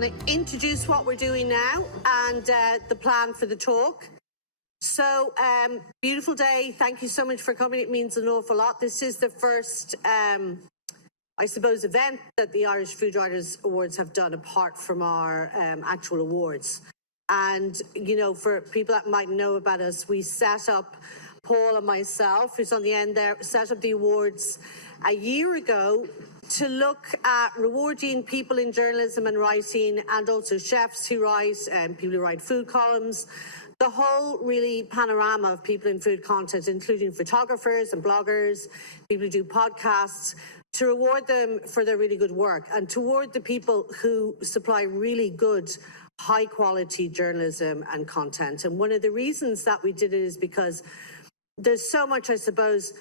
going to introduce what we're doing now and the plan for the talk. So, beautiful day. Thank you so much for coming. It means an awful lot. This is the first, I suppose, event that the Irish Food Writers Awards have done apart from our actual awards. And, you know, for people that might know about us, we set up, Paul and myself, who's on the end there, set up the awards a year ago to look at rewarding people in journalism and writing, and also chefs who write, people who write food columns, the whole really panorama of people in food content, including photographers and bloggers, people who do podcasts, to reward them for their really good work and toward the people who supply really good, high quality journalism and content. And one of the reasons that we did it is because there's so much, I suppose,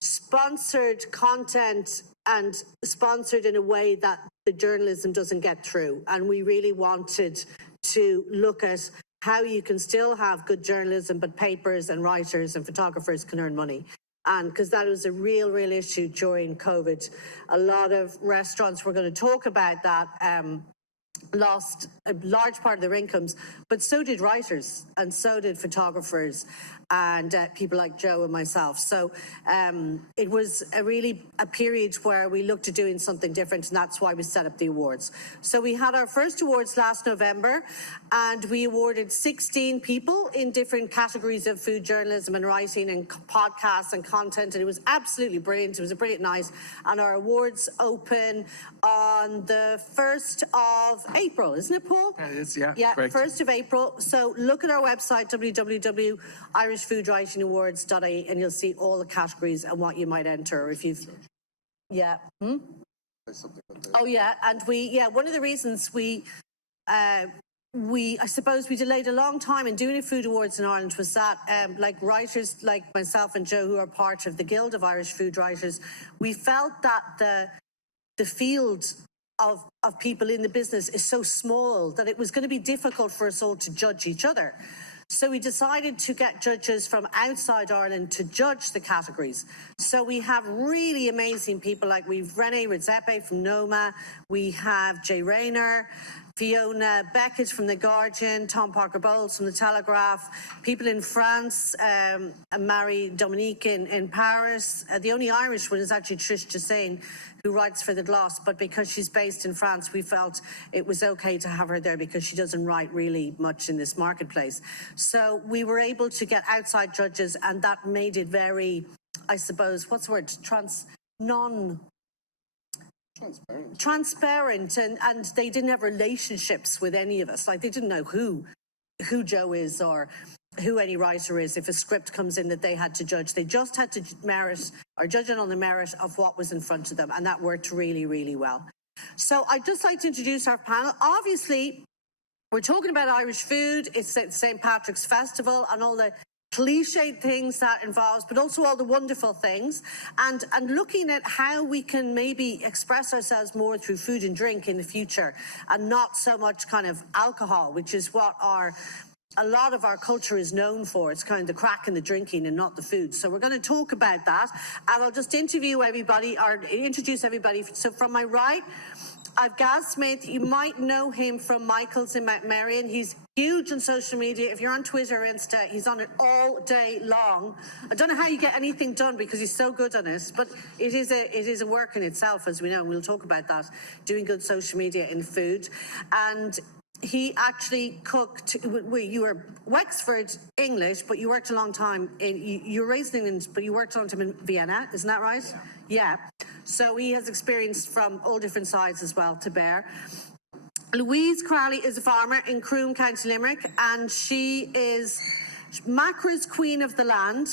sponsored content and sponsored in a way that the journalism doesn't get through. And we really wanted to look at how you can still have good journalism, but papers and writers and photographers can earn money. And because that was a real issue during COVID. A lot of restaurants, we're going to talk about that, lost a large part of their incomes, but so did writers and so did photographers and people like Joe and myself. So it was a period where we looked at doing something different, and that's why we set up the awards. So we had our first awards last November, and we awarded 16 people in different categories of food journalism and writing and podcasts and content, and it was absolutely brilliant. It was a brilliant night, and our awards open on the 1st of April, isn't it, Paul? Yeah, it is, yeah. Yeah, correct. 1st of April. So look at our website, www.irishfoodwritingawards.ie, and you'll see all the categories and what you might enter if you've... Yeah. Oh, yeah. And one of the reasons I suppose we delayed a long time in doing a food awards in Ireland was that, like writers like myself and Joe, who are part of the Guild of Irish Food Writers, we felt that the field of people in the business is so small that it was going to be difficult for us all to judge each other. So we decided to get judges from outside Ireland to judge the categories. So we have really amazing people, like we've René Redzepi from Noma, we have Jay Rayner, Fiona Beckett from The Guardian, Tom Parker Bowles from The Telegraph, people in France, Marie Dominique in Paris. The only Irish one is actually Trish Jassain, who writes for The Gloss, but because she's based in France, we felt it was okay to have her there because she doesn't write really much in this marketplace. So we were able to get outside judges, and that made it very, I suppose, what's the word? Transparent, and they didn't have relationships with any of us. Like, they didn't know who Joe is or who any writer is. If a script comes in that they had to judge, they just had to judge it on the merit of what was in front of them, and that worked really well. So I'd just like to introduce our panel. Obviously, we're talking about Irish food. It's St. Patrick's Festival and all the cliched things that involves, but also all the wonderful things, and looking at how we can maybe express ourselves more through food and drink in the future, and not so much kind of alcohol, which is what a lot of our culture is known for. It's kind of the crack and the drinking and not the food. So we're going to talk about that, and I'll just introduce everybody. So from my right, I've Gaz Smith. You might know him from Michael's in Mount Merrion. He's huge on social media. If you're on Twitter or Insta, he's on it all day long. I don't know how you get anything done because he's so good on it, but it is a work in itself, as we know, and we'll talk about that, doing good social media in food. And he actually cooked. You were Wexford English, but you worked a long time you were raised in England, but you worked a long time in Vienna, isn't that right? Yeah. So he has experience from all different sides as well to bear. Louise Crowley is a farmer in Croom, County Limerick, and she is Macra's Queen of the Land.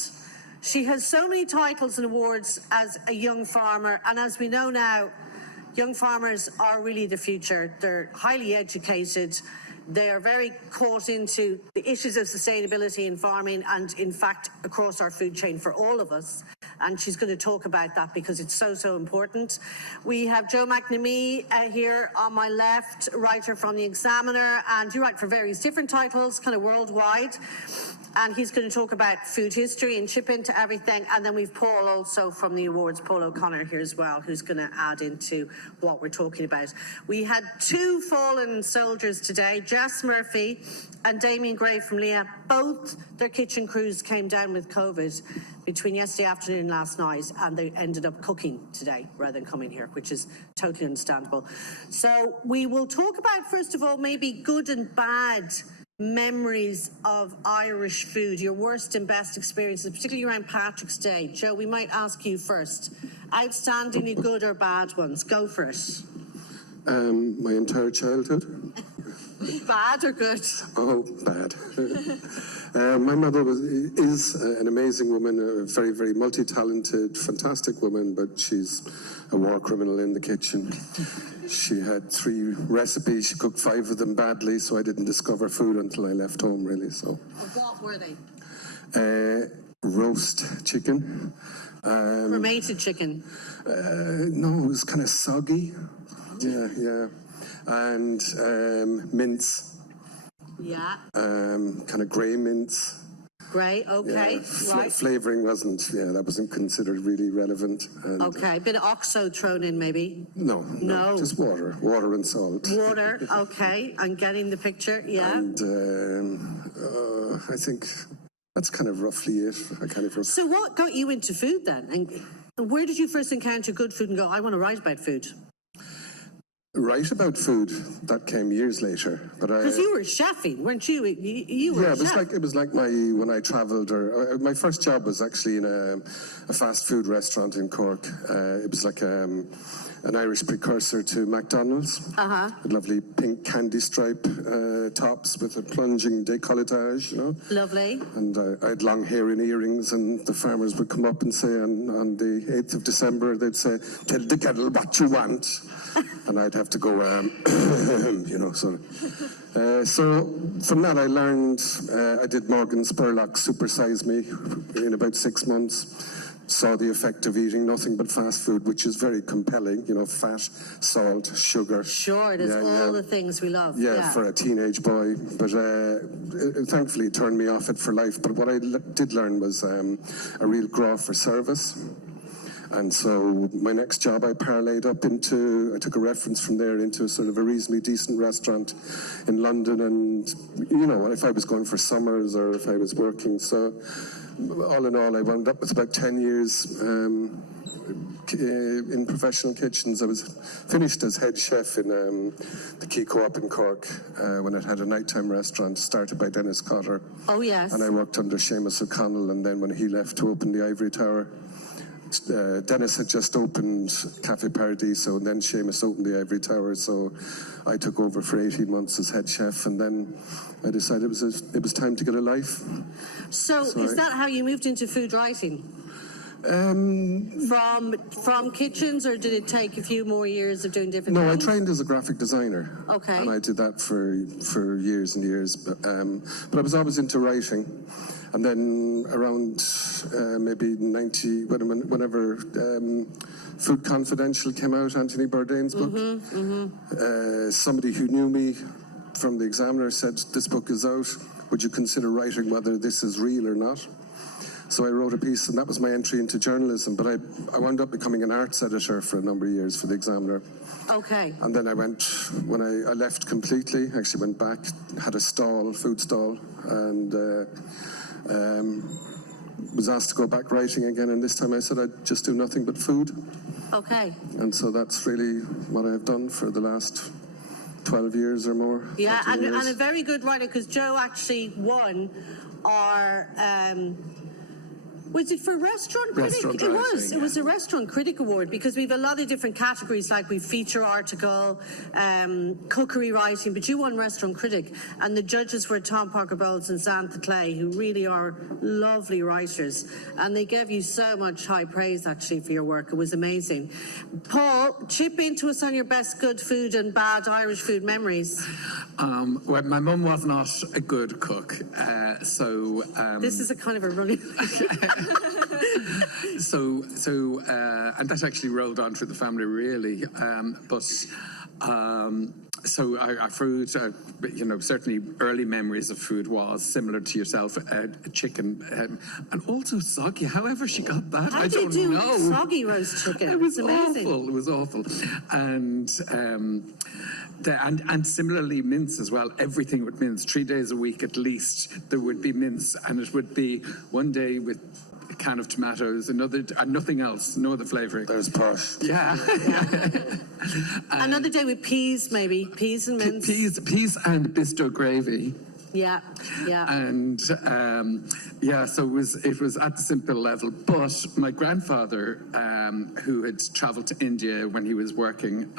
She has so many titles and awards as a young farmer, and as we know now, young farmers are really the future. They're highly educated. They are very caught into the issues of sustainability in farming and, in fact, across our food chain for all of us. and she's going to talk about that because it's so important. We have Joe McNamee here on my left, writer from The Examiner, and you write for various different titles, kind of worldwide. And he's going to talk about food history and chip into everything. And then we've Paul also from the awards, Paul O'Connor here as well, who's going to add into what we're talking about. We had 2 fallen soldiers today, Jess Murphy and Damian Gray from Liath. Both their kitchen crews came down with COVID between yesterday afternoon and last night, and they ended up cooking today rather than coming here, which is totally understandable. So we will talk about, first of all, maybe good and bad memories of Irish food, your worst and best experiences, particularly around Patrick's Day. Joe, we might ask you first. Outstandingly good or bad ones? Go for it. My entire childhood. Bad or good? Oh, bad. My mother is an amazing woman, a very, very multi-talented, fantastic woman, but she's a war criminal in the kitchen. She had 3 recipes. She cooked 5 of them badly, so I didn't discover food until I left home, really. So. What were they? Roast chicken. Cremated chicken? No, it was kind of soggy. Yeah. And mince. Yeah. Kind of grey mince. Grey, okay, right. Flavouring that wasn't considered really relevant. And, okay, a bit of OXO thrown in maybe? No, just water and salt. Water, okay, I'm getting the picture, yeah. And I think that's kind of roughly it. So what got you into food then? And where did you first encounter good food and go, I want to write about food? Write about food, that came years later. Because you were chefing, weren't you? You were a chef. It was like when I travelled, or my first job was actually in a fast food restaurant in Cork. It was like an Irish precursor to McDonald's. With lovely pink candy stripe tops with a plunging décolletage, you know. Lovely. And I had long hair and earrings, and the farmers would come up and say on the 8th of December, they'd say, "Tell the kettle what you want." And I'd have to go, you know, sort of. So from that I learned, I did Morgan Spurlock's Super Size Me in about 6 months. Saw the effect of eating nothing but fast food, which is very compelling, you know, fat, salt, sugar. Sure, it is all the things we love. Yeah, for a teenage boy. But thankfully it turned me off it for life. But what I did learn was a real graw for service. And so my next job I parlayed up into, I took a reference from there into sort of a reasonably decent restaurant in London. And, you know, if I was going for summers or if I was working. So all in all, I wound up with about 10 years in professional kitchens. I was finished as head chef in the Key Co-op in Cork when it had a nighttime restaurant started by Dennis Cotter. Oh, yes. And I worked under Seamus O'Connell, and then when he left to open the Ivory Tower, Dennis had just opened Café Paradiso, and then Seamus opened the Ivory Tower, so I took over for 18 months as head chef, and then I decided it was time to get a life. So is that how you moved into food writing? From kitchens, or did it take a few more years of doing different things? No, I trained as a graphic designer. Okay. And I did that for years and years, but I was always into writing. And then around maybe 90, whenever Food Confidential came out, Anthony Bourdain's book, somebody who knew me from The Examiner said, "This book is out. Would you consider writing whether this is real or not?" So I wrote a piece, and that was my entry into journalism. But I wound up becoming an arts editor for a number of years for The Examiner. Okay. And then when I left completely, actually went back, had a food stall, and was asked to go back writing again. And this time I said I'd just do nothing but food. Okay. And so that's really what I've done for the last 12 years or more. Yeah, and a very good writer, because Joe actually won our... was it for Restaurant Critic? It was a Restaurant Critic Award, because we have a lot of different categories, like we feature article, cookery writing, but you won Restaurant Critic, and the judges were Tom Parker Bowles and Xantha Clay, who really are lovely writers, and they gave you so much high praise actually for your work. It was amazing. Paul, chip into us on your best good food and bad Irish food memories. Well, my mum was not a good cook, so... this is a kind of a running... And that actually rolled on through the family, really. So our food, certainly early memories of food was similar to yourself, chicken, and also soggy. However she got that, I don't know. Soggy roast chicken? It was amazing. awful. It was awful. And similarly mince as well. Everything with mince. 3 days a week at least there would be mince, and it would be one day with a can of tomatoes, another and nothing else, no other flavouring. There's posh. Yeah. Another day with peas, maybe peas and mince. Peas and bisto gravy. Yeah. And so it was at the simple level. But my grandfather, who had travelled to India when he was working,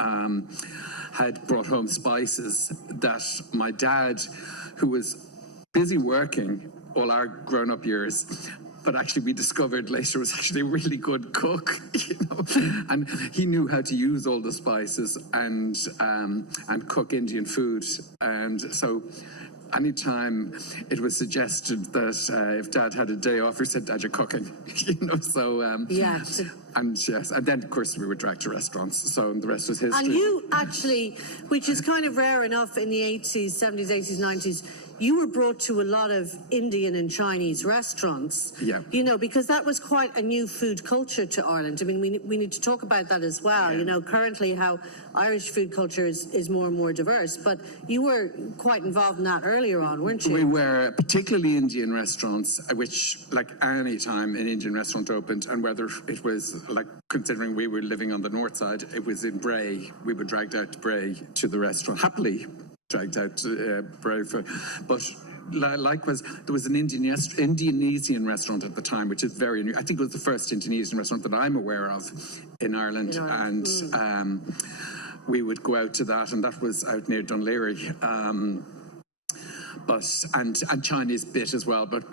had brought home spices that my dad, who was busy working all our grown-up years, but actually we discovered later was actually a really good cook, and he knew how to use all the spices and cook Indian food. And so anytime it was suggested that if Dad had a day off, he said, "Dad, you're cooking," And yes, and then of course we were dragged to restaurants. So the rest was history. And you actually, which is kind of rare enough in the 80s, 70s, 80s, 90s, you were brought to a lot of Indian and Chinese restaurants. Yeah. Because that was quite a new food culture to Ireland. I mean, we need to talk about that as well. Yeah. Currently how Irish food culture is more and more diverse. But you were quite involved in that earlier on, weren't you? We were, particularly Indian restaurants, which, like any time an Indian restaurant opened, and whether it was, like, considering we were living on the north side, it was in Bray. We were dragged out to Bray to the restaurant, happily dragged out to Bray. But likewise, there was an Indonesian restaurant at the time, which is very new. I think it was the first Indonesian restaurant that I'm aware of in Ireland. And we would go out to that, and that was out near Dunleary. And Chinese bit as well, but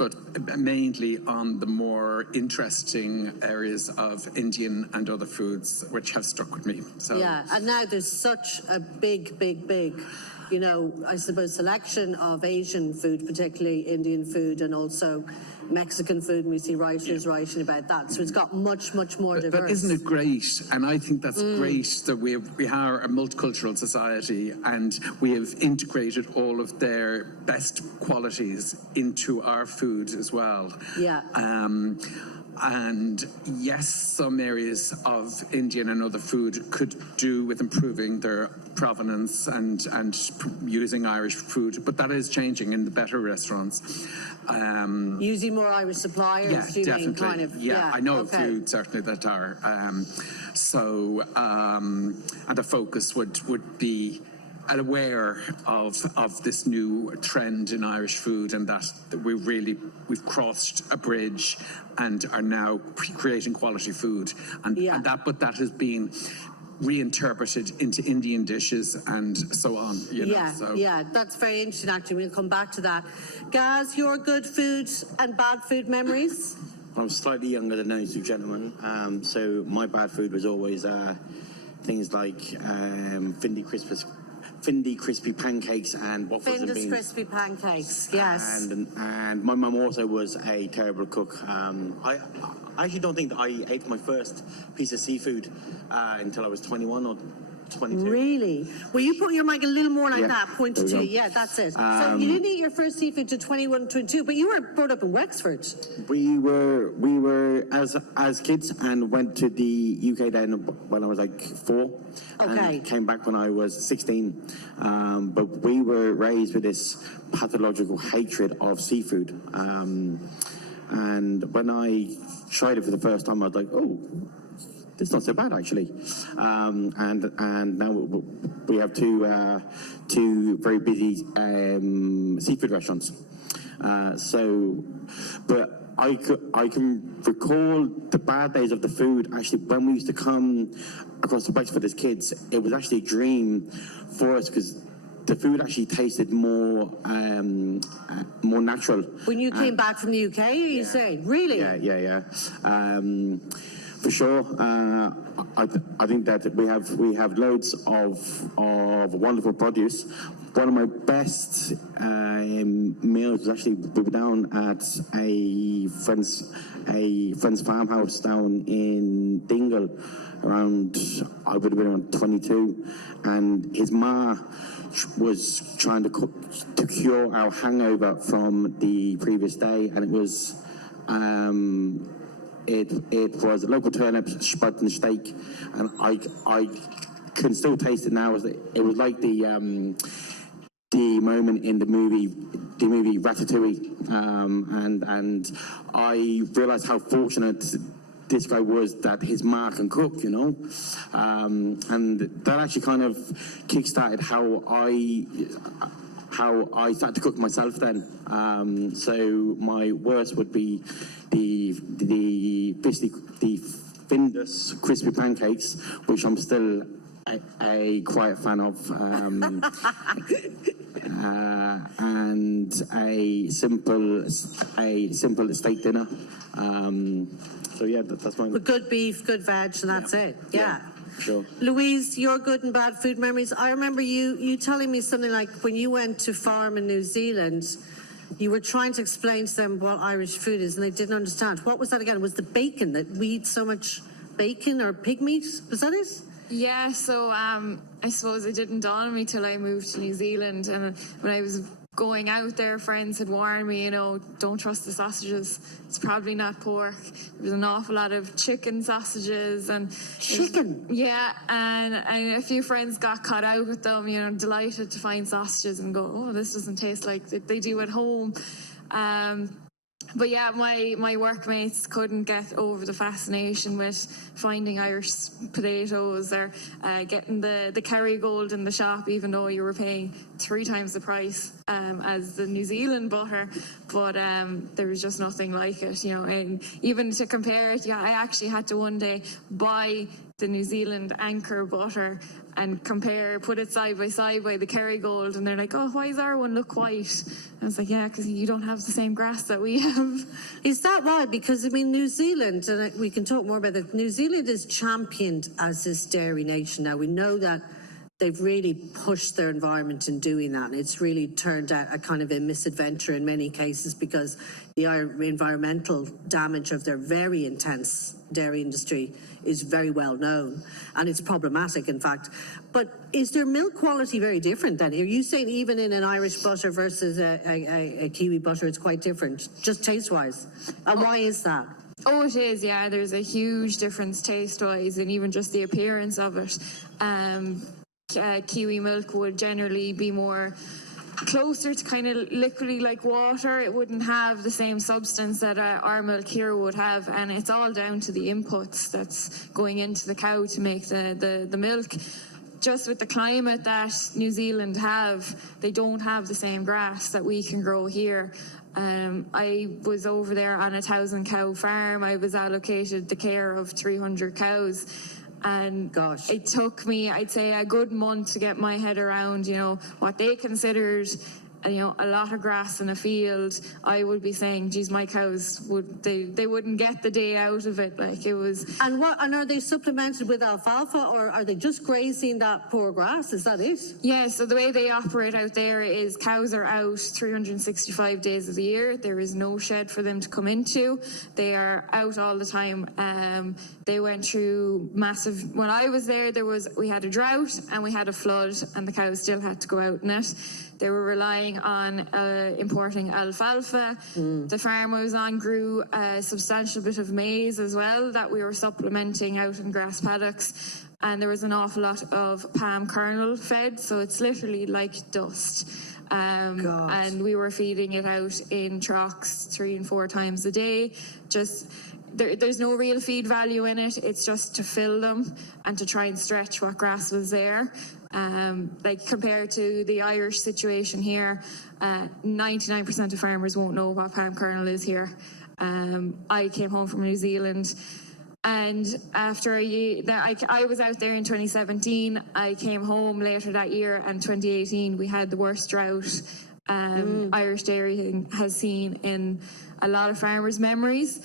mainly on the more interesting areas of Indian and other foods, which have stuck with me. So yeah, and now there's such a big, I suppose, selection of Asian food, particularly Indian food, and also Mexican food, and we see writers writing about that. So it's got much, much more diverse. But isn't it great? And I think that's great that we are a multicultural society, and we have integrated all of their best qualities into our food as well. Yeah. And yes, some areas of Indian and other food could do with improving their provenance and using Irish food, but that is changing in the better restaurants. Using more Irish suppliers, yeah, definitely. I know of few certainly that are. And the focus would be aware of this new trend in Irish food, and that we've crossed a bridge and are now creating quality food, and that has been reinterpreted into Indian dishes and so on. Yeah, that's very interesting. Actually, we'll come back to that. Gaz, your good food and bad food memories? I'm slightly younger than those two gentlemen, so my bad food was always things like Findy crispy pancakes and waffles and beans. Finder's crispy pancakes, yes. And my mum also was a terrible cook. I actually don't think that I ate my first piece of seafood until I was 21 or 22. Really? Well, you put your mic a little more like that, pointed to you. Yeah, that's it. So you didn't eat your first seafood to 21, 22, but you were brought up in Wexford. We were as kids, and went to the UK then when I was like 4. Okay. And came back when I was 16. But we were raised with this pathological hatred of seafood. And when I tried it for the first time, I was like, oh, it's not so bad actually. And now we have two very busy seafood restaurants. But I can recall the bad days of the food. Actually, when we used to come across the Wexford as kids, it was actually a dream for us because the food actually tasted more natural. When you came back from the UK, are you saying? Really? Yeah. For sure. I think that we have loads of wonderful produce. One of my best meals was actually, we were down at a friend's farmhouse down in Dingle around, I would have been around 22, and his ma was trying to cure our hangover from the previous day, and it was local turnips, spud and steak, and I can still taste it now. It was like the moment in the movie Ratatouille, and I realised how fortunate this guy was that his ma can cook, you know, and that actually kind of kick-started how I started to cook myself then. So my worst would be the Findus crispy pancakes, which I'm still a quiet fan of, and a simple steak dinner. So yeah, that's mine. With good beef, good veg, and that's it. Yeah. Sure. Louise, your good and bad food memories. I remember you telling me something like when you went to farm in New Zealand, you were trying to explain to them what Irish food is, and they didn't understand. What was that again? Was the bacon, that we eat so much bacon or pig meat? Was that it? Yeah, so I suppose it didn't dawn on me till I moved to New Zealand, and when I was going out there, friends had warned me, you know, don't trust the sausages. It's probably not pork. There was an awful lot of chicken sausages and chicken. And a few friends got caught out with them, you know, delighted to find sausages and go, oh, this doesn't taste like they do at home. But yeah, my workmates couldn't get over the fascination with finding Irish potatoes or getting the Kerrygold in the shop, even though you were paying 3 times the price as the New Zealand butter. But there was just nothing like it, you know. And even to compare it, I actually had to one day buy the New Zealand Anchor butter and put it side by side by the Kerrygold, and they're like, oh, why does our one look white? And I was like, yeah, because you don't have the same grass that we have. Is that why? Because, I mean, New Zealand, and we can talk more about that, New Zealand is championed as this dairy nation now. We know that they've really pushed their environment in doing that, and it's really turned out a kind of a misadventure in many cases because the environmental damage of their very intense dairy industry is very well known, and it's problematic, in fact. But is their milk quality very different then? Are you saying even in an Irish butter versus a Kiwi butter, it's quite different, just taste-wise? And why is that? Oh, it is, yeah. There's a huge difference taste-wise and even just the appearance of it. Kiwi milk would generally be more closer to kind of liquidy like water. It wouldn't have the same substance that our milk here would have, and it's all down to the inputs that's going into the cow to make the milk. Just with the climate that New Zealand have, they don't have the same grass that we can grow here. I was over there on a 1,000 cow farm. I was allocated the care of 300 cows. And gosh, it took me, I'd say, a good month to get my head around, you know, what they considered, you know, a lot of grass in a field. I would be saying, geez, my cows they wouldn't get the day out of it. Like it was. And are they supplemented with alfalfa, or are they just grazing that poor grass? Is that it? Yeah, so the way they operate out there is cows are out 365 days of the year. There is no shed for them to come into. They are out all the time. They went through massive, when I was there, we had a drought and we had a flood, and the cows still had to go out in it. They were relying on importing alfalfa. The farm I was on grew a substantial bit of maize as well that we were supplementing out in grass paddocks. And there was an awful lot of palm kernel fed, so it's literally like dust. And we were feeding it out in troughs 3 and 4 times a day. Just there's no real feed value in it. It's just to fill them and to try and stretch what grass was there. Like compared to the Irish situation here, 99% of farmers won't know what palm kernel is here. I came home from New Zealand, and after a year, I was out there in 2017. I came home later that year, and 2018 we had the worst drought Irish dairy has seen in a lot of farmers' memories.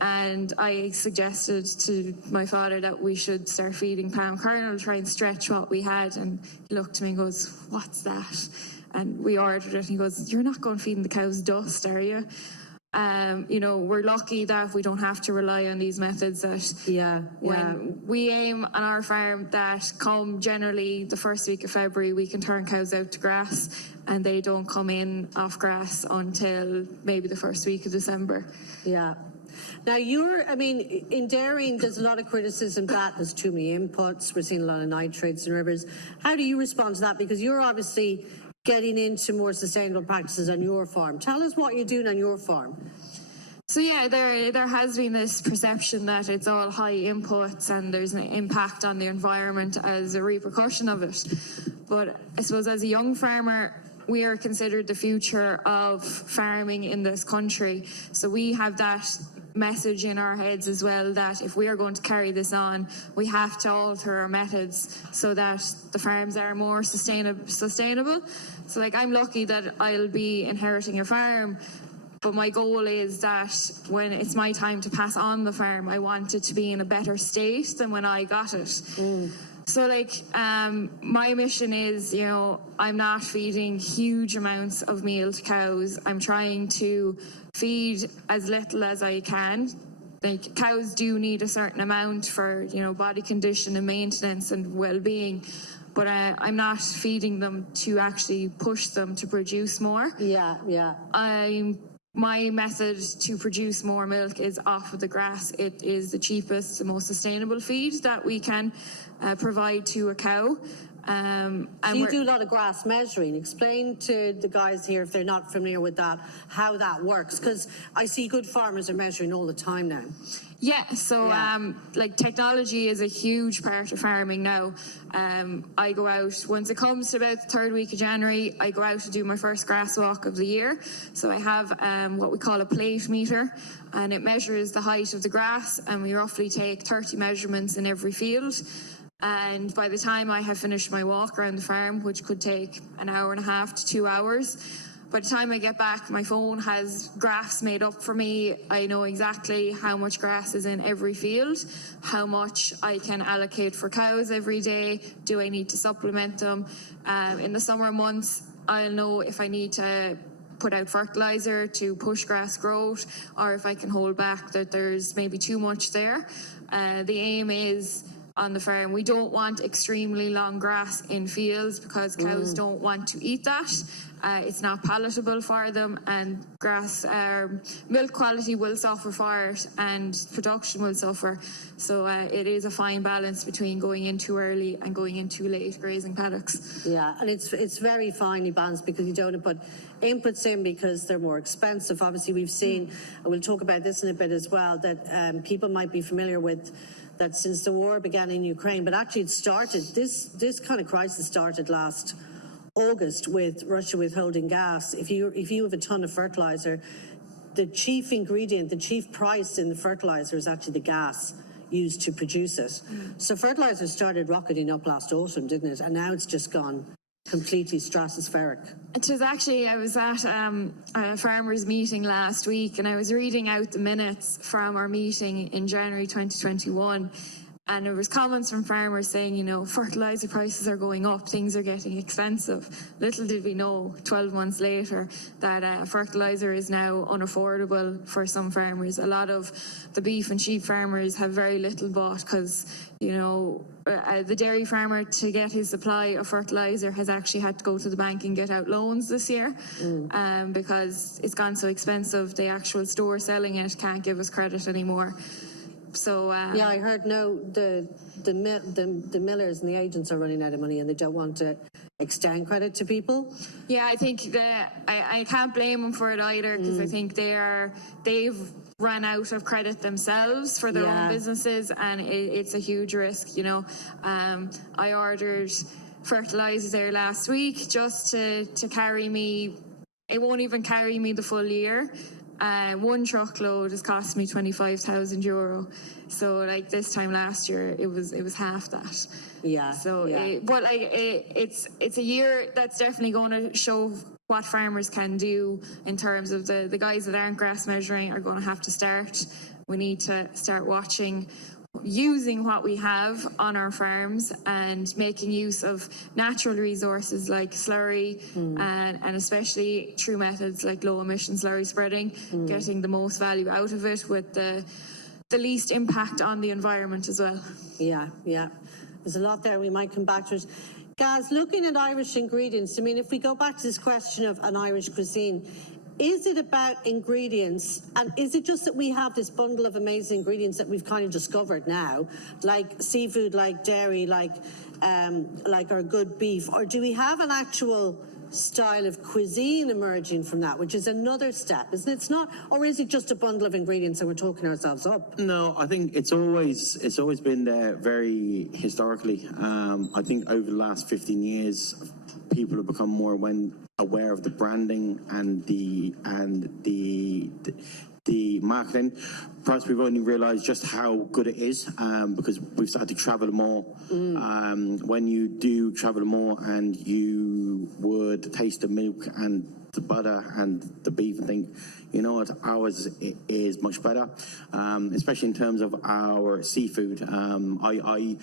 And I suggested to my father that we should start feeding palm kernel, try and stretch what we had. And he looked at me and goes, "What's that?" And we ordered it, and he goes, "You're not going feeding the cows dust, are you?" We're lucky that we don't have to rely on these methods. That when we aim on our farm, that come generally the first week of February, we can turn cows out to grass, and they don't come in off grass until maybe the first week of December. Yeah. Now, in dairying, there's a lot of criticism that there's too many inputs. We're seeing a lot of nitrates in rivers. How do you respond to that? Because you're obviously getting into more sustainable practices on your farm. Tell us what you're doing on your farm. So yeah, there has been this perception that it's all high inputs and there's an impact on the environment as a repercussion of it. But I suppose as a young farmer, we are considered the future of farming in this country. So we have that message in our heads as well, that if we are going to carry this on, we have to alter our methods so that the farms are more sustainable. So like, I'm lucky that I'll be inheriting a farm, but my goal is that when it's my time to pass on the farm, I want it to be in a better state than when I got it. So like, my mission is, I'm not feeding huge amounts of meal to cows. I'm trying to feed as little as I can. Like, cows do need a certain amount for, body condition and maintenance and well-being, but I'm not feeding them to actually push them to produce more. Yeah. My method to produce more milk is off of the grass. It is the cheapest, the most sustainable feed that we can provide to a cow. So you do a lot of grass measuring. Explain to the guys here, if they're not familiar with that, how that works. Because I see good farmers are measuring all the time now. Yeah, so technology is a huge part of farming now. I go out, once it comes to about the third week of January, I go out to do my first grass walk of the year. So I have what we call a plate meter, and it measures the height of the grass, and we roughly take 30 measurements in every field. And by the time I have finished my walk around the farm, which could take an hour and a half to 2 hours, by the time I get back, my phone has graphs made up for me. I know exactly how much grass is in every field, how much I can allocate for cows every day, do I need to supplement them. In the summer months, I'll know if I need to put out fertilizer to push grass growth, or if I can hold back that there's maybe too much there. The aim is, on the farm, we don't want extremely long grass in fields because cows don't want to eat that. It's not palatable for them, and grass, milk quality will suffer for it and production will suffer. So it is a fine balance between going in too early and going in too late grazing paddocks. Yeah, and it's very finely balanced because you don't put inputs in because they're more expensive. Obviously, we've seen, and we'll talk about this in a bit as well, that people might be familiar with that since the war began in Ukraine, but actually it started, this kind of crisis started last August with Russia withholding gas. If you have a ton of fertilizer, the chief ingredient, the chief price in the fertilizer is actually the gas used to produce it. So fertilizer started rocketing up last autumn, didn't it? And now it's just gone completely stratospheric. It was actually, I was at a farmers meeting last week, and I was reading out the minutes from our meeting in January 2021, and there was comments from farmers saying, fertilizer prices are going up, things are getting expensive. Little did we know, 12 months later, that fertilizer is now unaffordable for some farmers. A lot of the beef and sheep farmers have very little bought because, the dairy farmer, to get his supply of fertilizer, has actually had to go to the bank and get out loans this year because it's gone so expensive. The actual store selling it can't give us credit anymore. So yeah, I heard the millers and the agents are running out of money and they don't want to extend credit to people. Yeah, I think that I can't blame them for it either, because I think they've run out of credit themselves for their own businesses, and it's a huge risk. I ordered fertilizer there last week just to carry me. It won't even carry me the full year. One truckload has cost me €25,000. So like this time last year, it was half that. Yeah. So, it's a year that's definitely going to show what farmers can do in terms of the guys that aren't grass measuring are going to have to start We need to start using what we have on our farms and making use of natural resources like slurry and especially through methods like low emission slurry spreading, getting the most value out of it with the least impact on the environment as well. Yeah. There's a lot there. We might come back to it. Gaz, looking at Irish ingredients, I mean, if we go back to this question of an Irish cuisine, is it about ingredients, and is it just that we have this bundle of amazing ingredients that we've kind of discovered now, like seafood, like dairy, like our good beef, or do we have an actual style of cuisine emerging from that, which is another step, isn't it? It's not, or is it just a bundle of ingredients and we're talking ourselves up? No, I think it's always been there very historically. I think over the last 15 years, people have become more aware of the branding and the marketing. Perhaps we've only realised just how good it is because we've started to travel more. When you do travel more and you would taste the milk and the butter and the beef and think, you know what, ours is much better, especially in terms of our seafood. I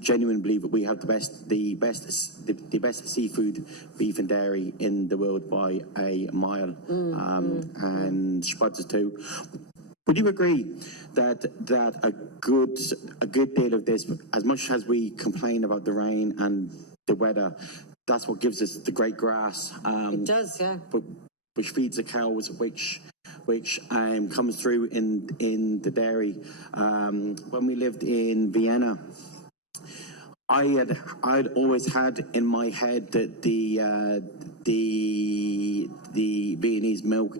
genuinely believe that we have the best seafood, beef and dairy in the world by a mile, and Spuds too. Would you agree that a good deal of this, as much as we complain about the rain and the weather, that's what gives us the great grass? It does, yeah. Which feeds the cows, which comes through in the dairy. When we lived in Vienna, I'd always had in my head that the Viennese milk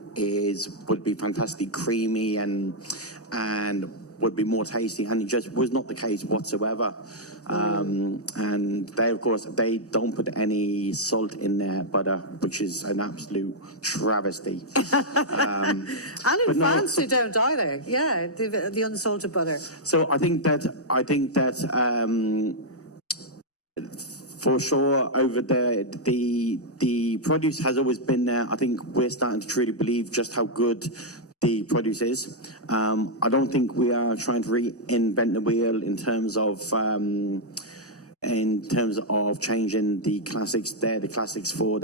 would be fantastically creamy and would be more tasty, and it just was not the case whatsoever. And they, of course, they don't put any salt in their butter, which is an absolute travesty. And in France, they don't either. Yeah, the unsalted butter. So I think that for sure over there, the produce has always been there. I think we're starting to truly believe just how good the produce is. I don't think we are trying to reinvent the wheel in terms of changing the classics. They're the classics for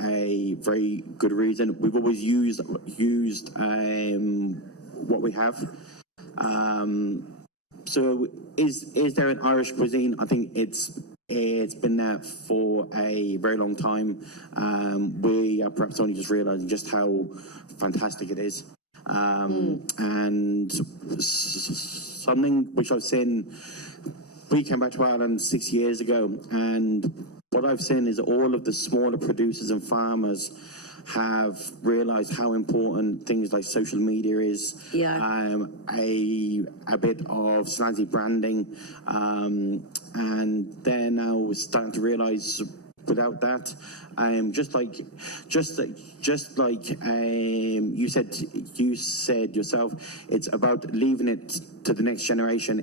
a very good reason. We've always used what we have. So is there an Irish cuisine? I think it's been there for a very long time. We are perhaps only just realising just how fantastic it is. And something which I've seen, we came back to Ireland 6 years ago, and what I've seen is all of the smaller producers and farmers have realised how important things like social media is, a bit of snazzy branding, and they're now starting to realise without that, just like you said yourself, it's about leaving it to the next generation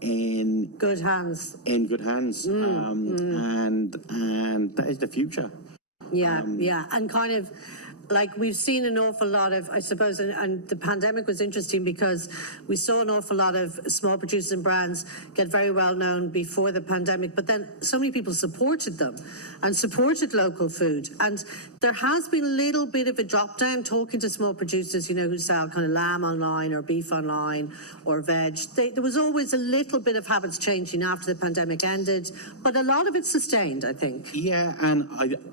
in good hands. And that is the future. Yeah, and kind of like we've seen an awful lot of, I suppose, and the pandemic was interesting because we saw an awful lot of small producers and brands get very well known before the pandemic, but then so many people supported them and supported local food. And there has been a little bit of a drop down talking to small producers, you know, who sell kind of lamb online or beef online or veg. There was always a little bit of habits changing after the pandemic ended, but a lot of it sustained, I think. Yeah, and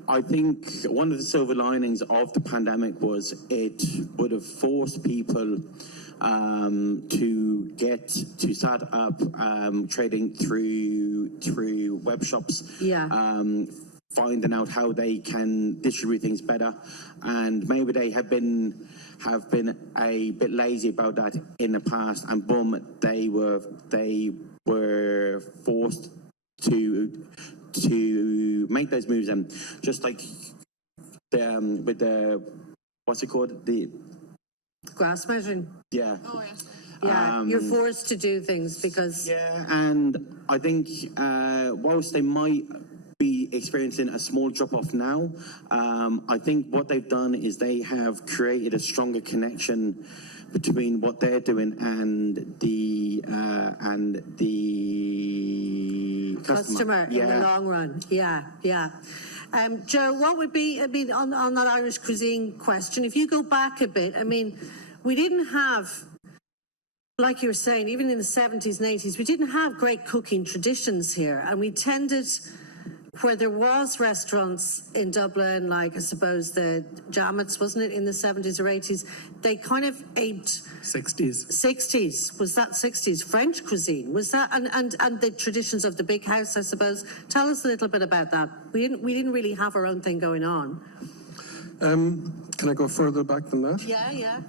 I think one of the silver linings of the pandemic was it would have forced people to start up trading through web shops, finding out how they can distribute things better, and maybe they have been a bit lazy about that in the past, and boom, they were forced to make those moves, and just like with the what's it called, the grass measuring. Yeah. Oh, yes. Yeah, you're forced to do things because... Yeah, and I think whilst they might be experiencing a small drop-off now, I think what they've done is they have created a stronger connection between what they're doing and the customer in the long run. Yeah. Joe, what would be, I mean, on that Irish cuisine question, if you go back a bit, I mean, we didn't have, like you were saying, even in the 70s and 80s, we didn't have great cooking traditions here. And we tended, where there was restaurants in Dublin, like I suppose the Jammets, wasn't it, in the 70s or 80s, they kind of aped 60s. Was that 60s? French cuisine, was that, and the traditions of the big house, I suppose. Tell us a little bit about that. We didn't really have our own thing going on. Can I go further back than that? Yeah.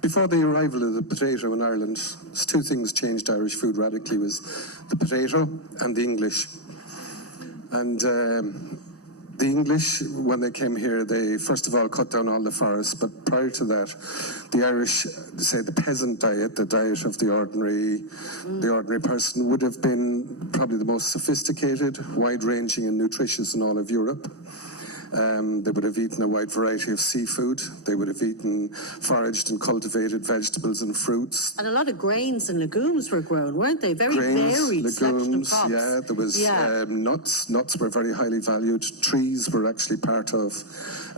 Before the arrival of the potato in Ireland, two things changed Irish food radically, was the potato and the English. And the English, when they came here, they first of all cut down all the forests, but prior to that, the Irish, say the peasant diet, the diet of the ordinary person, would have been probably the most sophisticated, wide-ranging and nutritious in all of Europe. They would have eaten a wide variety of seafood. They would have eaten foraged and cultivated vegetables and fruits. And a lot of grains and legumes were grown, weren't they? Very varied selection of crops. Yeah, there was nuts. Nuts were very highly valued. Trees were actually part of.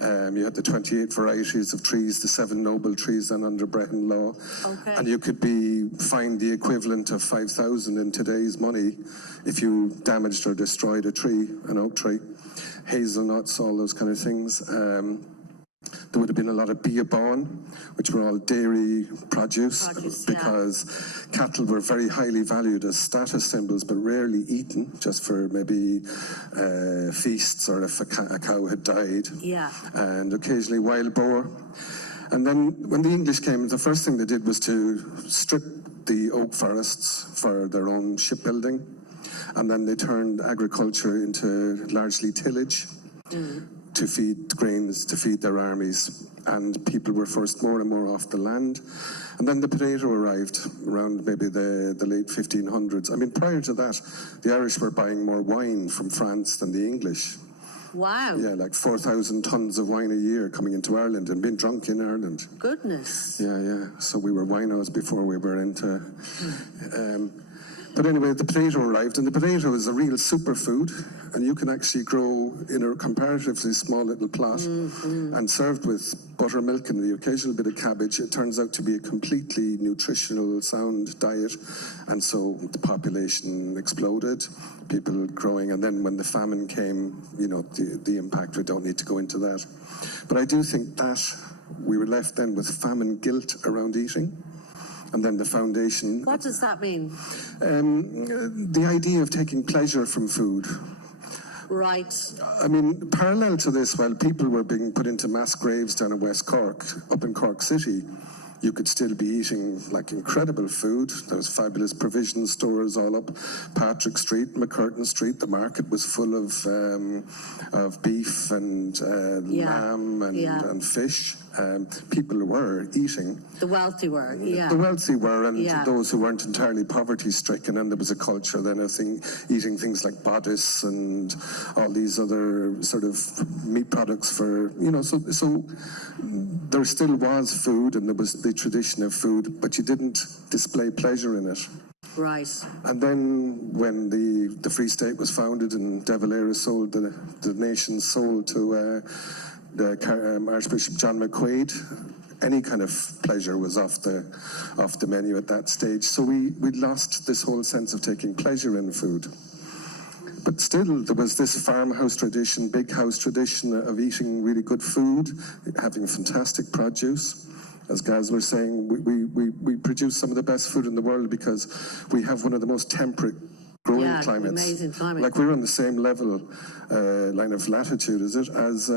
You had the 28 varieties of trees, the 7 noble trees, and under Brehon law. Okay. And you could be fined the equivalent of 5,000 in today's money if you damaged or destroyed a tree, an oak tree. Hazelnuts, all those kind of things. There would have been a lot of beabon, which were all dairy produce because cattle were very highly valued as status symbols, but rarely eaten, just for maybe feasts or if a cow had died. Yeah. And occasionally wild boar. And then when the English came, the first thing they did was to strip the oak forests for their own shipbuilding. And then they turned agriculture into largely tillage to feed grains, to feed their armies. And people were forced more and more off the land. And then the potato arrived around maybe the late 1500s. I mean, prior to that, the Irish were buying more wine from France than the English. Wow. Yeah, like 4,000 tons of wine a year coming into Ireland and being drunk in Ireland. Goodness. Yeah. So we were winos before we were into... But anyway, the potato arrived, and the potato is a real superfood, and you can actually grow in a comparatively small little plot, and served with buttermilk and the occasional bit of cabbage, it turns out to be a completely nutritional, sound diet, and so the population exploded, people growing, and then when the famine came, you know, the impact, we don't need to go into that. But I do think that we were left then with famine guilt around eating. And then the foundation. What does that mean? The idea of taking pleasure from food. Right. I mean, parallel to this, while people were being put into mass graves down in West Cork, up in Cork City, you could still be eating like incredible food. There was fabulous provision stores all up Patrick Street, McCurtain Street. The market was full of beef and lamb and fish. People were eating. The wealthy were, yeah. The wealthy were, and those who weren't entirely poverty-stricken. And there was a culture then of eating things like bodice and all these other sort of meat products for, you know, so there still was food, and there was the tradition of food, but you didn't display pleasure in it. Right. And then when the Free State was founded and De Valera sold the nation's soul to Archbishop John McQuaid, any kind of pleasure was off the menu at that stage. So we lost this whole sense of taking pleasure in food. But still, there was this farmhouse tradition, big house tradition of eating really good food, having fantastic produce. As Gaz was saying, we produce some of the best food in the world because we have one of the most temperate growing climates. Amazing climate. Like we're on the same level, line of latitude, is it, as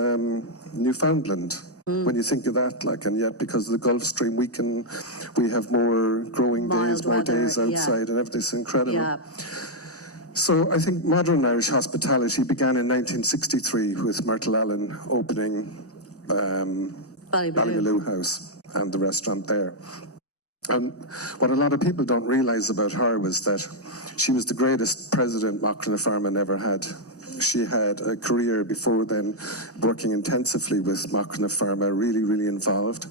Newfoundland. When you think of that, like, and yet because of the Gulf Stream, we have more growing days, more days outside, and everything's incredible. Yeah. So I think modern Irish hospitality began in 1963 with Myrtle Allen opening Ballymaloe House and the restaurant there. And what a lot of people don't realise about her was that she was the greatest president Macra na Farma never had. She had a career before then working intensively with Macra na Farma, really, really involved.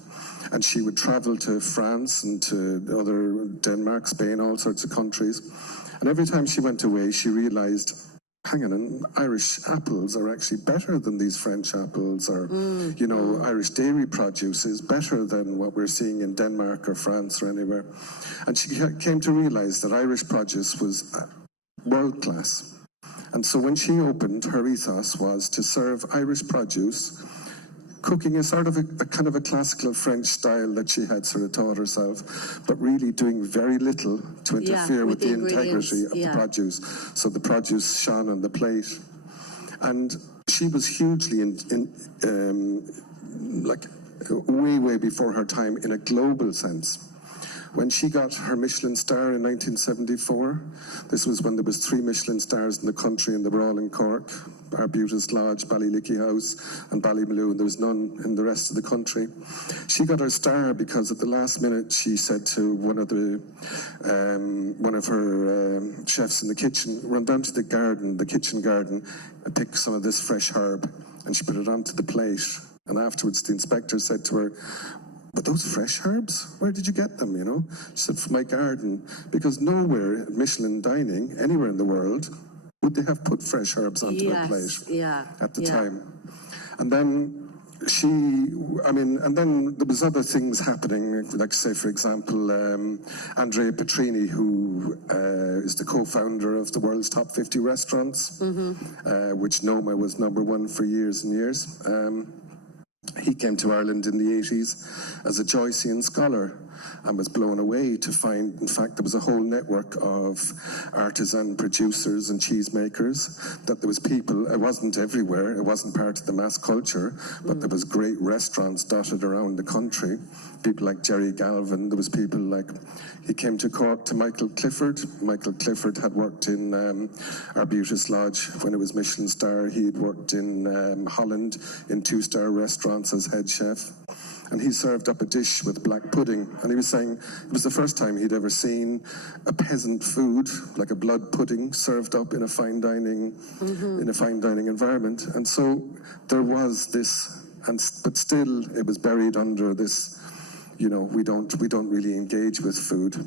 And she would travel to France and to other Denmark, Spain, all sorts of countries. And every time she went away, she realised, hang on, Irish apples are actually better than these French apples, or, you know, Irish dairy produce is better than what we're seeing in Denmark or France or anywhere. And she came to realise that Irish produce was world class. And so when she opened, her ethos was to serve Irish produce, cooking a sort of a kind of a classical French style that she had sort of taught herself, but really doing very little to interfere with the integrity of the produce. So the produce shone on the plate. And she was hugely like way before her time in a global sense. When she got her Michelin star in 1974, this was when there was 3 Michelin stars in the country, and they were all in Cork, Arbutus Lodge, Ballylickey House and Ballymaloe, and there was none in the rest of the country. She got her star because at the last minute she said to one of her chefs in the kitchen, run down to the garden, the kitchen garden, and pick some of this fresh herb, and she put it onto the plate. And afterwards the inspector said to her, "But those fresh herbs, where did you get them, you know?" She said, "From my garden," because nowhere at Michelin dining, anywhere in the world, would they have put fresh herbs onto a plate at the time. And then and then there was other things happening, like say, for example, Andrea Petrini, who is the co-founder of the world's top 50 restaurants, which Noma was #1 for years and years. He came to Ireland in the 80s as a Joycean scholar and was blown away to find, in fact, there was a whole network of artisan producers and cheesemakers, that there was people, it wasn't everywhere, it wasn't part of the mass culture, but there was great restaurants dotted around the country. People like Jerry Galvin, there was people like, he came to Cork to Michael Clifford. Michael Clifford had worked in Arbutus Lodge when it was Michelin star. He had worked in Holland in 2-star restaurants as head chef. And he served up a dish with black pudding. And he was saying it was the first time he'd ever seen a peasant food, like a blood pudding, served up in a fine dining, environment. And so there was this, but still it was buried under this, you know, we don't really engage with food.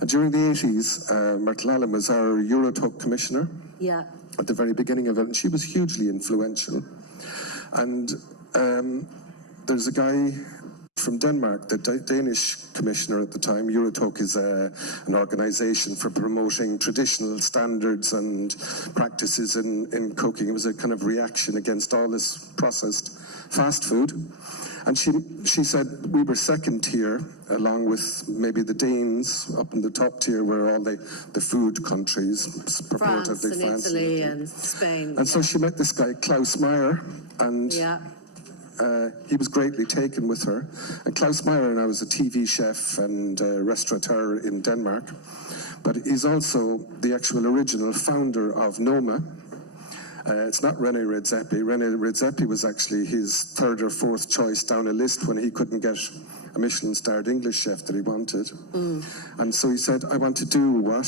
And during the 80s, Myrtle Allen was our Eurotalk commissioner at the very beginning of it, and she was hugely influential. And there's a guy from Denmark, the Danish commissioner at the time. Eurotalk is an organization for promoting traditional standards and practices in cooking. It was a kind of reaction against all this processed fast food. And she said we were second tier, along with maybe the Danes. Up in the top tier were all the food countries, purportedly France and Italy and Spain. And so she met this guy, Klaus Meyer, and he was greatly taken with her. And Klaus Meyer now is a TV chef and restaurateur in Denmark, but he's also the actual original founder of Noma. It's not René Redzepi. René Redzepi was actually his 3rd or 4th choice down a list when he couldn't get a Michelin-starred English chef that he wanted. And so he said, I want to do what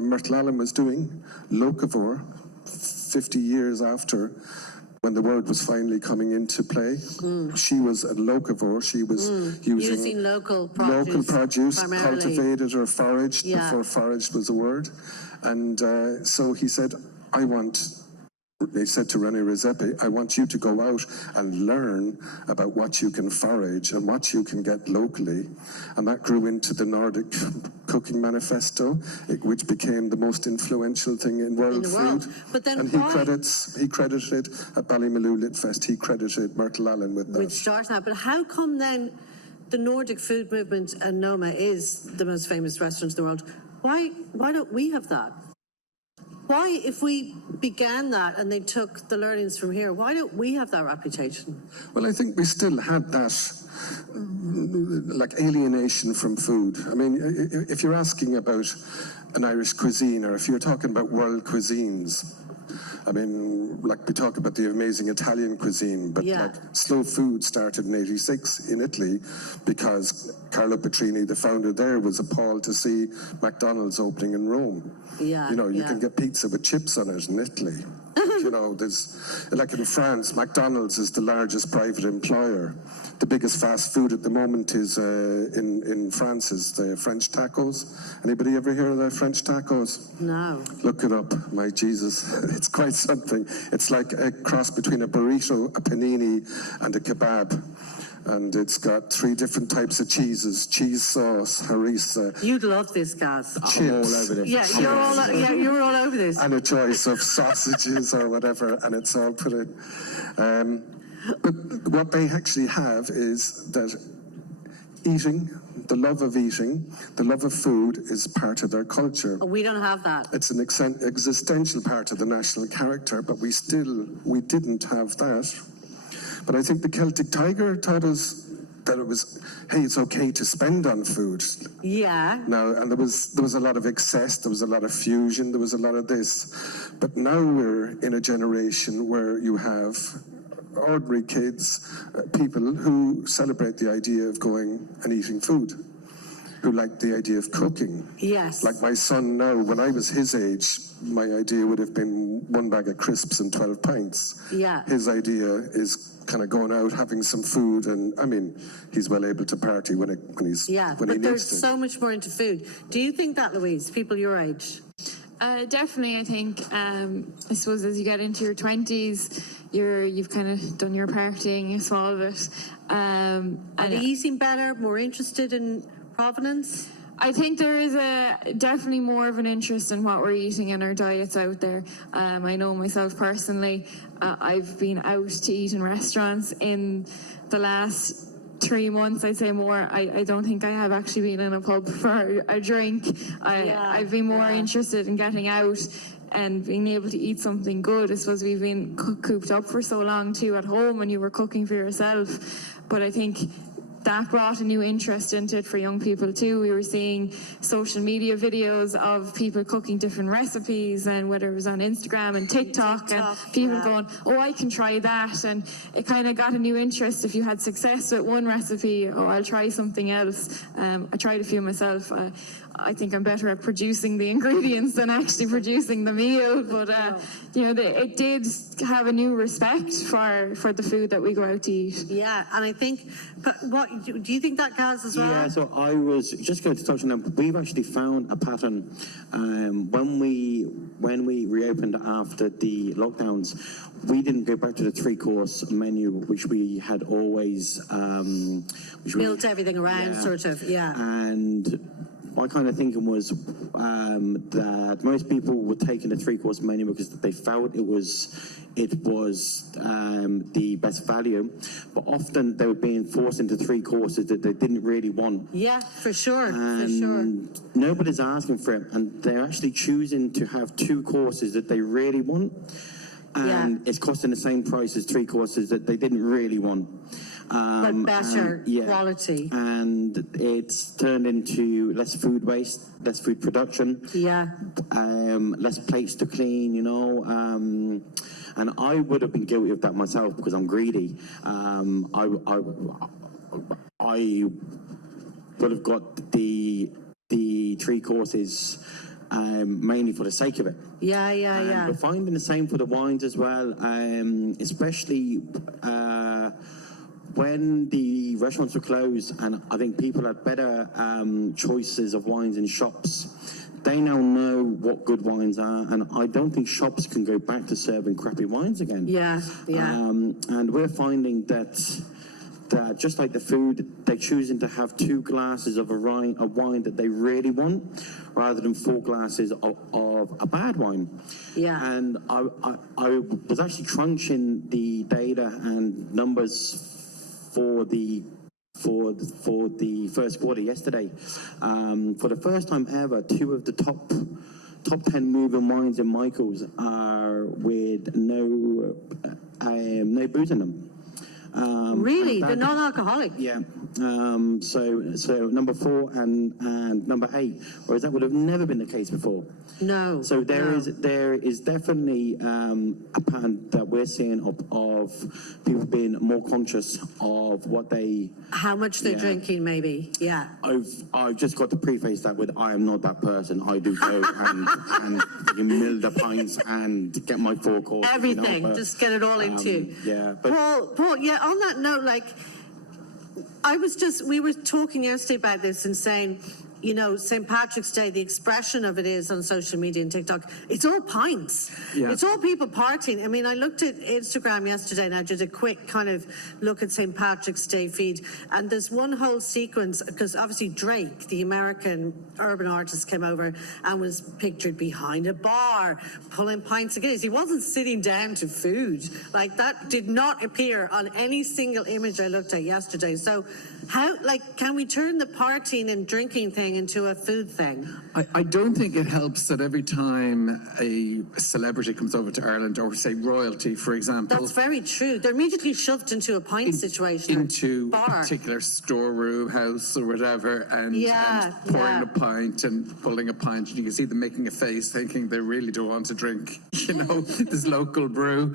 Myrtle Allen was doing, locavore, 50 years after when the word was finally coming into play. She was a locavore. She was using local produce cultivated or foraged before foraged was a word. And so he said, they said to René Redzepi, I want you to go out and learn about what you can forage and what you can get locally. And that grew into the Nordic Cooking Manifesto, which became the most influential thing in world food. But then and he credited at Ballymaloe Litfest, he credited Myrtle Allen with that. Which starts now. But how come then the Nordic food movement and Noma is the most famous restaurant in the world? Why don't we have that? Why, if we began that and they took the learnings from here, why don't we have that reputation? Well, I think we still had that, like, alienation from food. I mean, if you're asking about an Irish cuisine, or if you're talking about world cuisines, I mean, like we talk about the amazing Italian cuisine, but Yeah. like slow food started in '86 in Italy because Carlo Petrini, the founder there, was appalled to see McDonald's opening in Rome. Yeah, You know, you yeah. can get pizza with chips on it in Italy. You know, there's, like in France, McDonald's is the largest private employer. The biggest fast food at the moment is in France is the French tacos. Anybody ever hear of the French tacos? No. Look it up, my Jesus. It's quite something. It's like a cross between a burrito, a panini, and a kebab. And it's got 3 different types of cheeses: cheese sauce, harissa, You'd love this, Gaz. chips. I'm all over this. Yeah, you're all over this. And a choice of sausages or whatever, and it's all put in. But what they actually have is that eating, the love of eating, the love of food is part of their culture. We don't have that. It's an existential part of the national character, but we didn't have that. But I think the Celtic Tiger taught us that it was, hey, it's okay to spend on food. Yeah. Now, and there was a lot of excess, there was a lot of fusion, there was a lot of this. But now we're in a generation where you have ordinary kids, people who celebrate the idea of going and eating food, who like the idea of cooking. Yes. Like my son now, when I was his age, my idea would have been 1 bag of crisps and 12 pints. Yeah. His idea is kind of going out, having some food, and I mean, he's well able to party when he needs But there's to. so much more into food. Do you think that, Louise, people your age? Definitely, I think. I suppose as you get into your 20s, you've kind of done your partying, a small bit. Are they eating better, more interested in provenance? I think there is definitely more of an interest in what we're eating and our diets out there. I know myself personally, I've been out to eat in restaurants in the last 3 months, I'd say more. I don't think I have actually been in a pub for a drink. I've been more interested in getting out and being able to eat something good. I suppose we've been cooped up for so long too at home when you were cooking for yourself. But I think that brought a new interest into it for young people too. We were seeing social media videos of people cooking different recipes, and whether it was on Instagram and TikTok and people going, oh, I can try that. And it kind of got a new interest. If you had success with one recipe, oh, I'll try something else. I tried a few myself. I think I'm better at producing the ingredients than actually producing the meal. But, it did have a new respect for the food that we go out to eat. Yeah, and I think, but what do you think that, Gaz, as well? Yeah, so I was just going to touch on that. We've actually found a pattern when we reopened after the lockdowns. We didn't go back to the 3-course menu, which we had always built everything around, sort of, And my kind of thinking was that most people were taking the 3-course menu because they felt it was the best value, but often they were being forced into 3 courses that they didn't really want. Yeah, for sure, And nobody's asking for it, and they're actually choosing to have 2 courses that they really want, and it's costing the same price as 3 courses that they didn't really want. But better quality. And it's turned into less food waste, less food production. Yeah. Less plates to clean, and I would have been guilty of that myself because I'm greedy. I would have got the 3 courses mainly for the sake of it. Yeah. We're finding the same for the wines as well, especially when the restaurants were closed, and I think people had better choices of wines in shops. They now know what good wines are, and I don't think shops can go back to serving crappy wines again. Yeah. And we're finding that just like the food, they're choosing to have 2 glasses of a wine that they really want, rather than 4 glasses of a bad wine. Yeah. And I was actually crunching the data and numbers for the first quarter yesterday. For the first time ever, 2 of the top 10 moving wines in Michael's are with no booze in them. Really? They're non-alcoholic? Yeah. So number 4 and number 8, whereas that would have never been the case before. No. So there no. is definitely a pattern that we're seeing of people being more conscious of what they. How much they're drinking, maybe. Yeah. I've just got to preface that with I am not that person. I do go and mill the pints and get my 4 courses. Everything, but, just get it all into. Yeah, but Paul. Yeah. On that note, like, we were talking yesterday about this and saying, you know, St. Patrick's Day, the expression of it is on social media and TikTok, it's all pints. Yeah. It's all people partying. I mean, I looked at Instagram yesterday and I did a quick kind of look at St. Patrick's Day feed. And there's one whole sequence, because obviously Drake, the American urban artist, came over and was pictured behind a bar, pulling pints of Guinness. He wasn't sitting down to food. Like, that did not appear on any single image I looked at yesterday. So how, like, can we turn the partying and drinking thing into a food thing? I don't think it helps that every time a celebrity comes over to Ireland, or say royalty, for example. That's very true. They're immediately shoved into a pint situation. Into or a bar. particular storeroom, house or whatever, and pouring a pint and pulling a pint. And you can see them making a face thinking they really don't want to drink, you know, this local brew.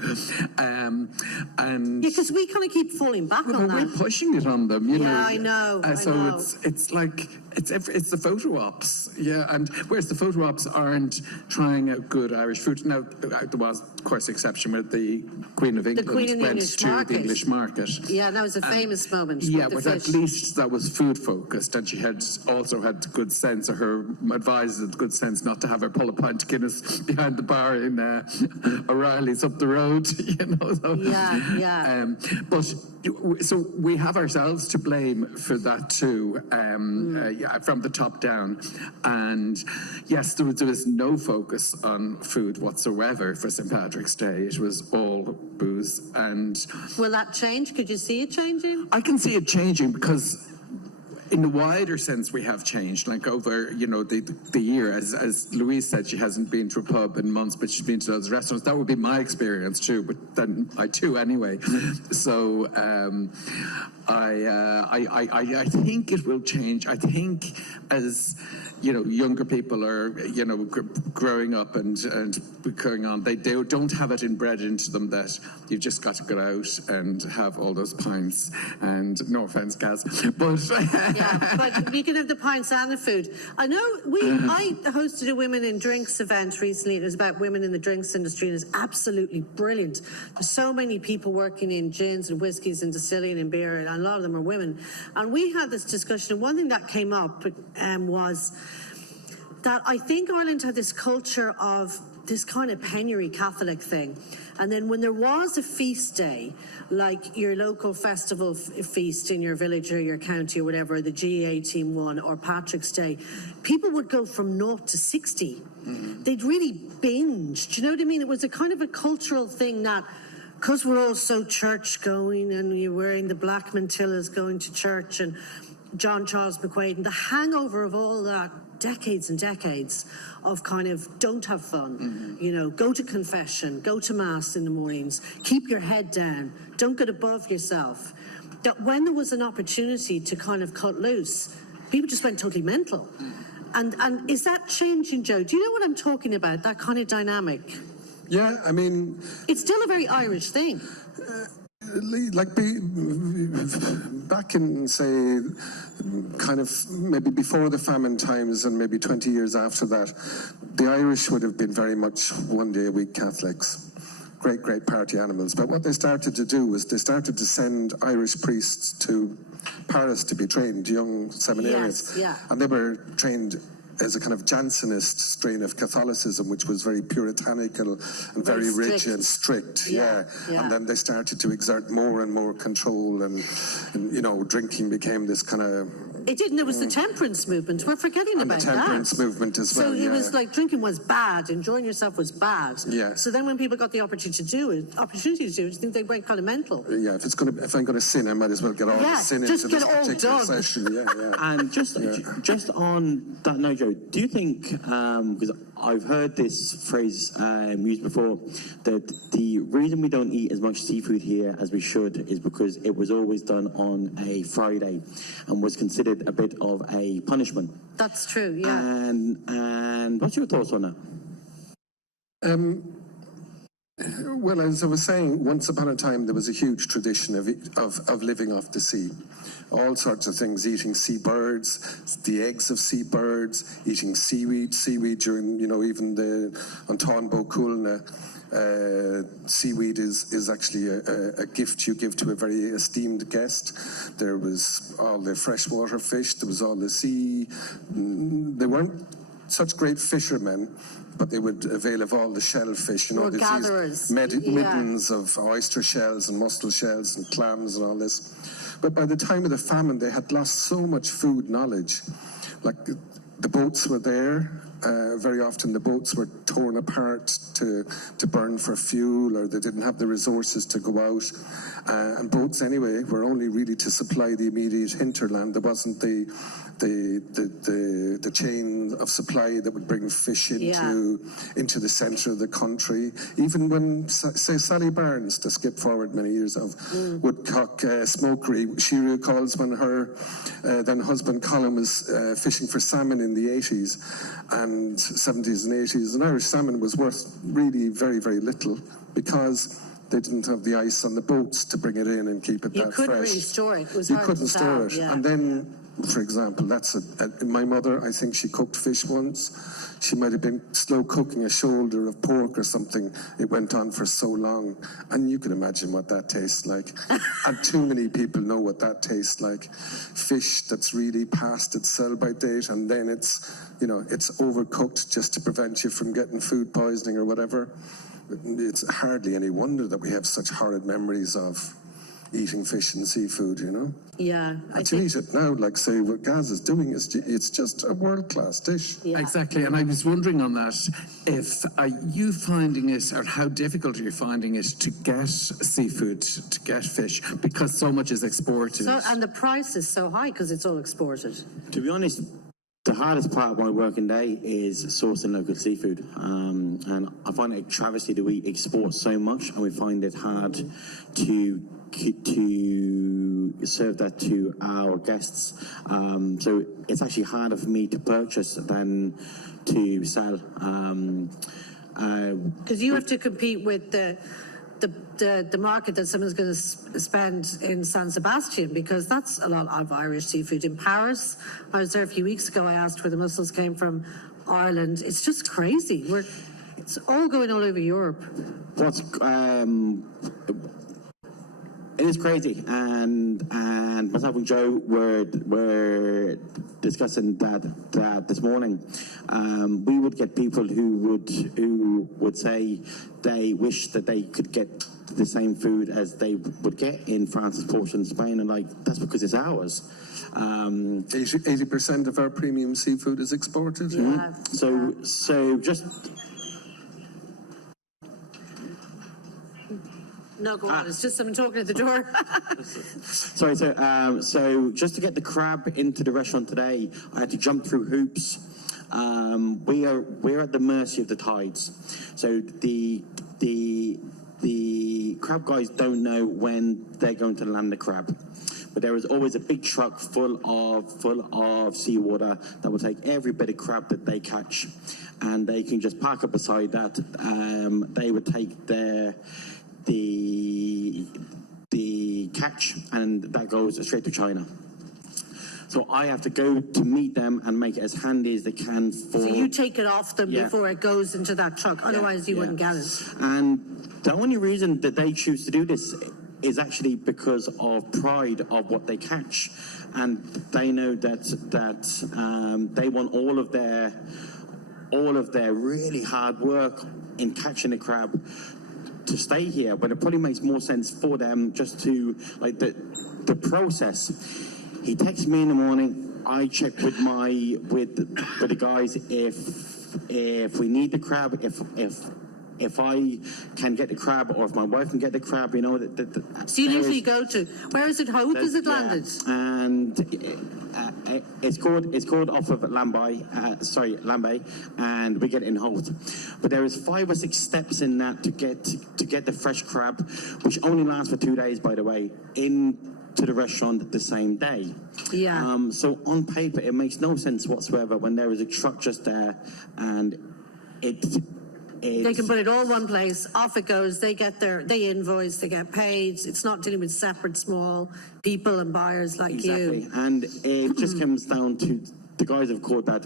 And because we kind of keep falling back on that. We're pushing it on them, you know. I know. So it's like it's the photo ops, and whereas the photo ops aren't trying out good Irish food. Now there was, of course, exception with the Queen of England went to the English market. Yeah, that was a famous moment. Yeah, but at least that was food focused, and she had also had good sense, or her advisor had good sense not to have her pull a pint of Guinness behind the bar in O'Reilly's up the road, you know. So, but so we have ourselves to blame for that too, from the top down. And yes, there was no focus on food whatsoever for St. Patrick's Day. It was all booze. And will that change? Could you see it changing? I can see it changing, because in the wider sense, we have changed. Like over, you know, the year, as Louise said, she hasn't been to a pub in months, but she's been to those restaurants. That would be my experience too, but then I too anyway. So I think it will change. I think as, you know, younger people are, you know, growing up and going on, they don't have it inbred into them that you've just got to go out and have all those pints. And no offense, Gaz, but yeah, but you can have the pints and the food. I know I hosted a Women in Drinks event recently. It was about women in the drinks industry, and it's absolutely brilliant. There's so many people working in gins and whiskies and distilling and beer, and a lot of them are women. And we had this discussion, and one thing that came up was that I think Ireland had this culture of this kind of penury Catholic thing. And then when there was a feast day, like your local festival feast in your village or your county or whatever, the GAA team won, or Patrick's Day, people would go from 0 to 60. Mm-hmm. They'd really binge. Do you know what I mean? It was a kind of a cultural thing that, because we're all so church going and you're wearing the black mantillas going to church and John Charles McQuaid, and the hangover of all that, decades and decades of kind of don't have fun, you know, go to confession, go to mass in the mornings, keep your head down, don't get above yourself. That when there was an opportunity to kind of cut loose, people just went totally mental. And is that changing, Joe? Do you know what I'm talking about, that kind of dynamic? Yeah, I mean, it's still a very Irish thing. Like back in, say, kind of maybe before the famine times and maybe 20 years after that, the Irish would have been very much one day a week Catholics. Great party animals. But what they started to do was they started to send Irish priests to Paris to be trained, young seminarians. Yes, yeah. And they were trained as a kind of Jansenist strain of Catholicism, which was very puritanical and very rigid and strict. Yeah. And then they started to exert more and more control, and you know, drinking became this kind of It didn't. It was the temperance movement. We're forgetting And about the that. temperance movement as well. So it yeah. was like drinking was bad, enjoying yourself was bad. Yeah. So then when people got the opportunity to do it, I think they went kind of mental. Yeah, if I'm going to sin, I might as well get all the sin just into get this it all particular done. session. Yeah. And just on that note, Joe, do you think, because I've heard this phrase used before, that the reason we don't eat as much seafood here as we should is because it was always done on a Friday and was considered a bit of a punishment? That's true, yeah. And what's your thoughts on that? Well, as I was saying, once upon a time there was a huge tradition of living off the sea. All sorts of things, eating seabirds, the eggs of seabirds, eating seaweed during, even the Antonbo Kulna. Seaweed is actually a gift you give to a very esteemed guest. There was all the freshwater fish, there was all the sea. They weren't such great fishermen, but they would avail of all the shellfish, Or gatherers. Middens of oyster shells and mussel shells and clams and all this. But by the time of the famine, they had lost so much food knowledge. Like the boats were there. Very often the boats were torn apart to burn for fuel, or they didn't have the resources to go out. And boats anyway were only really to supply the immediate hinterland. There wasn't the chain of supply that would bring fish into the centre of the country. Even when, say, Sally Barnes, to skip forward many years of Woodcock Smokery, she recalls when her then husband Colin was fishing for salmon in the 80s and 70s and 80s, and Irish salmon was worth really very, very little because they didn't have the ice on the boats to bring it in and keep it that fresh. You couldn't really store it. It was you hard couldn't to store tell, it. yeah. And then, for example, my mother, I think she cooked fish once. She might have been slow cooking a shoulder of pork or something. It went on for so long. And you can imagine what that tastes like. And too many people know what that tastes like. Fish that's really past its sell-by date, and then it's overcooked just to prevent you from getting food poisoning or whatever. It's hardly any wonder that we have such horrid memories of eating fish and seafood, Yeah. And to eat it now, like say what Gaz is doing, it's just a world-class dish. Yeah. Exactly, and I was wondering on that, if are you finding it, or how difficult are you finding it to get seafood, to get fish, because so much is exported? And the price is so high because it's all exported. To be honest, the hardest part of my working day is sourcing local seafood, and I find it a travesty that we export so much, and we find it hard to serve that to our guests. So it's actually harder for me to purchase than to sell. Because you have to compete with the market that someone's going to spend in San Sebastian, because that's a lot of Irish seafood. In Paris, I was there a few weeks ago, I asked where the mussels came from, Ireland. It's just crazy. It's all going all over Europe. It is crazy, and myself and Joe were discussing that this morning. We would get people who would say they wish that they could get the same food as they would get in France, Portugal, and Spain, and that's because it's ours. 80% of our premium seafood is exported. Yeah. So just. No, go on. It's just someone talking at the door. Sorry, so just to get the crab into the restaurant today, I had to jump through hoops. We're at the mercy of the tides. So the crab guys don't know when they're going to land the crab. But there is always a big truck full of seawater that will take every bit of crab that they catch, and they can just park up beside that. They would take the catch, and that goes straight to China. So I have to go to meet them and make it as handy as they can for... So you take it off them before it goes into that truck, otherwise you wouldn't get it. And the only reason that they choose to do this is actually because of pride of what they catch. And they know that they want all of their really hard work in catching the crab to stay here, but it probably makes more sense for them just to, the process. He texts me in the morning, I check with the guys if we need the crab, if I can get the crab, or if my wife can get the crab, you know. So you usually go to, where is it? Hope is it landed? And it's called off of Lambay, and we get it in Holt. But there is 5 or 6 steps in that to get the fresh crab, which only lasts for 2 days, by the way, into the restaurant the same day. Yeah. So on paper, it makes no sense whatsoever when there is a truck just there, and they can put it all one place, off it goes, they invoice, they get paid. It's not dealing with separate small people and buyers like you. And it just comes down to the guys have caught that.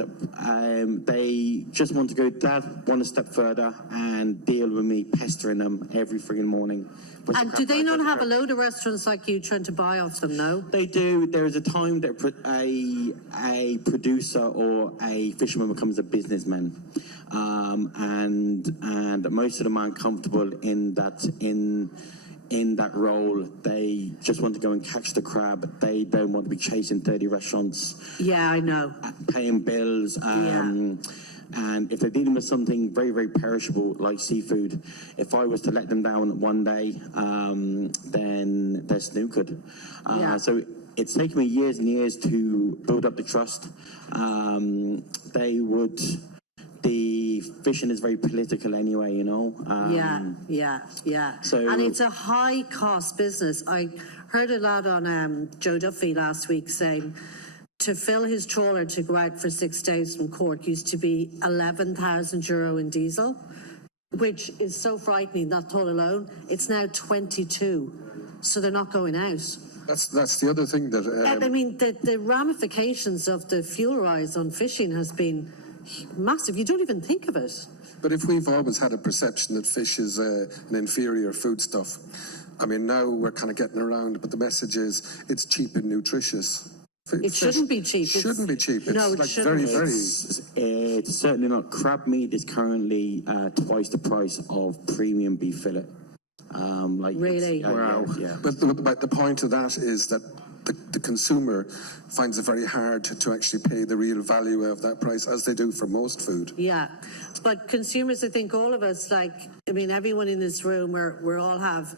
They just want to go one step further and deal with me pestering them every frigging morning. And do they not have a load of restaurants like you trying to buy off them, no? They do. There is a time that a producer or a fisherman becomes a businessman. And most of them aren't comfortable in that role. They just want to go and catch the crab. They don't want to be chasing 30 restaurants. Yeah, I know. Paying bills. And if they're dealing with something very, very perishable like seafood, if I was to let them down one day, then they're snookered. So it's taken me years and years to build up the trust. The fishing is very political anyway, you know. So, and it's a high cost business. I heard a lot on Joe Duffy last week saying to fill his trawler to go out for 6 days from Cork used to be €11,000 in diesel, which is so frightening, that thought alone. It's now 22, so they're not going out. That's the other thing that... I mean, the ramifications of the fuel rise on fishing has been massive. You don't even think of it. But if we've always had a perception that fish is an inferior foodstuff, I mean, now we're kind of getting around, but the message is it's cheap and nutritious. It shouldn't be cheap. It shouldn't be cheap. It's no, it like shouldn't. It's certainly not. Crab meat is currently twice the price of premium beef fillet. Really? Wow. Yeah. But the point of that is that the consumer finds it very hard to actually pay the real value of that price, as they do for most food. Yeah, but consumers, I think all of us, everyone in this room, we all have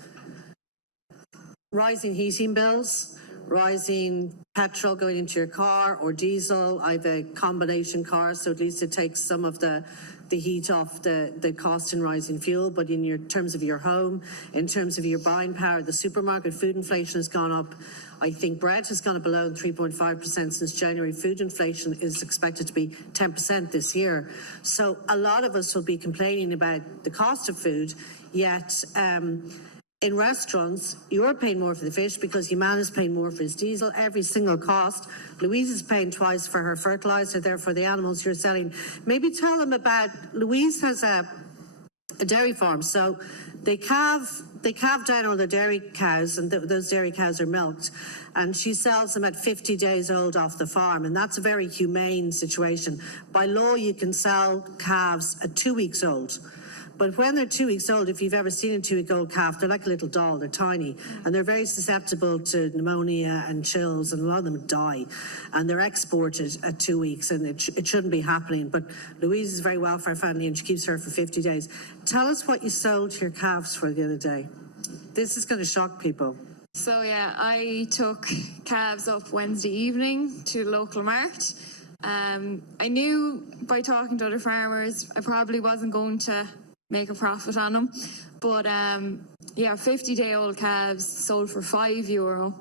rising heating bills, rising petrol going into your car or diesel. I have a combination car, so at least it takes some of the heat off the cost in rising fuel. But in terms of your home, in terms of your buying power, the supermarket food inflation has gone up. I think bread has gone up below 3.5% since January. Food inflation is expected to be 10% this year. So a lot of us will be complaining about the cost of food, yet in restaurants, you're paying more for the fish because your man is paying more for his diesel, every single cost. Louise is paying twice for her fertilizer, therefore the animals you're selling. Maybe tell them about, Louise has a dairy farm, so they calve down all the dairy cows, and those dairy cows are milked, and she sells them at 50 days old off the farm, and that's a very humane situation. By law, you can sell calves at 2 weeks old. But when they're 2 weeks old, if you've ever seen a 2-week-old calf, they're like a little doll, they're tiny, and they're very susceptible to pneumonia and chills, and a lot of them die, and they're exported at 2 weeks, and it shouldn't be happening. But Louise is very welfare friendly, and she keeps her for 50 days. Tell us what you sold your calves for the other day. This is going to shock people. So yeah, I took calves up Wednesday evening to the local mart. I knew by talking to other farmers, I probably wasn't going to make a profit on them, but 50-day-old calves sold for €5,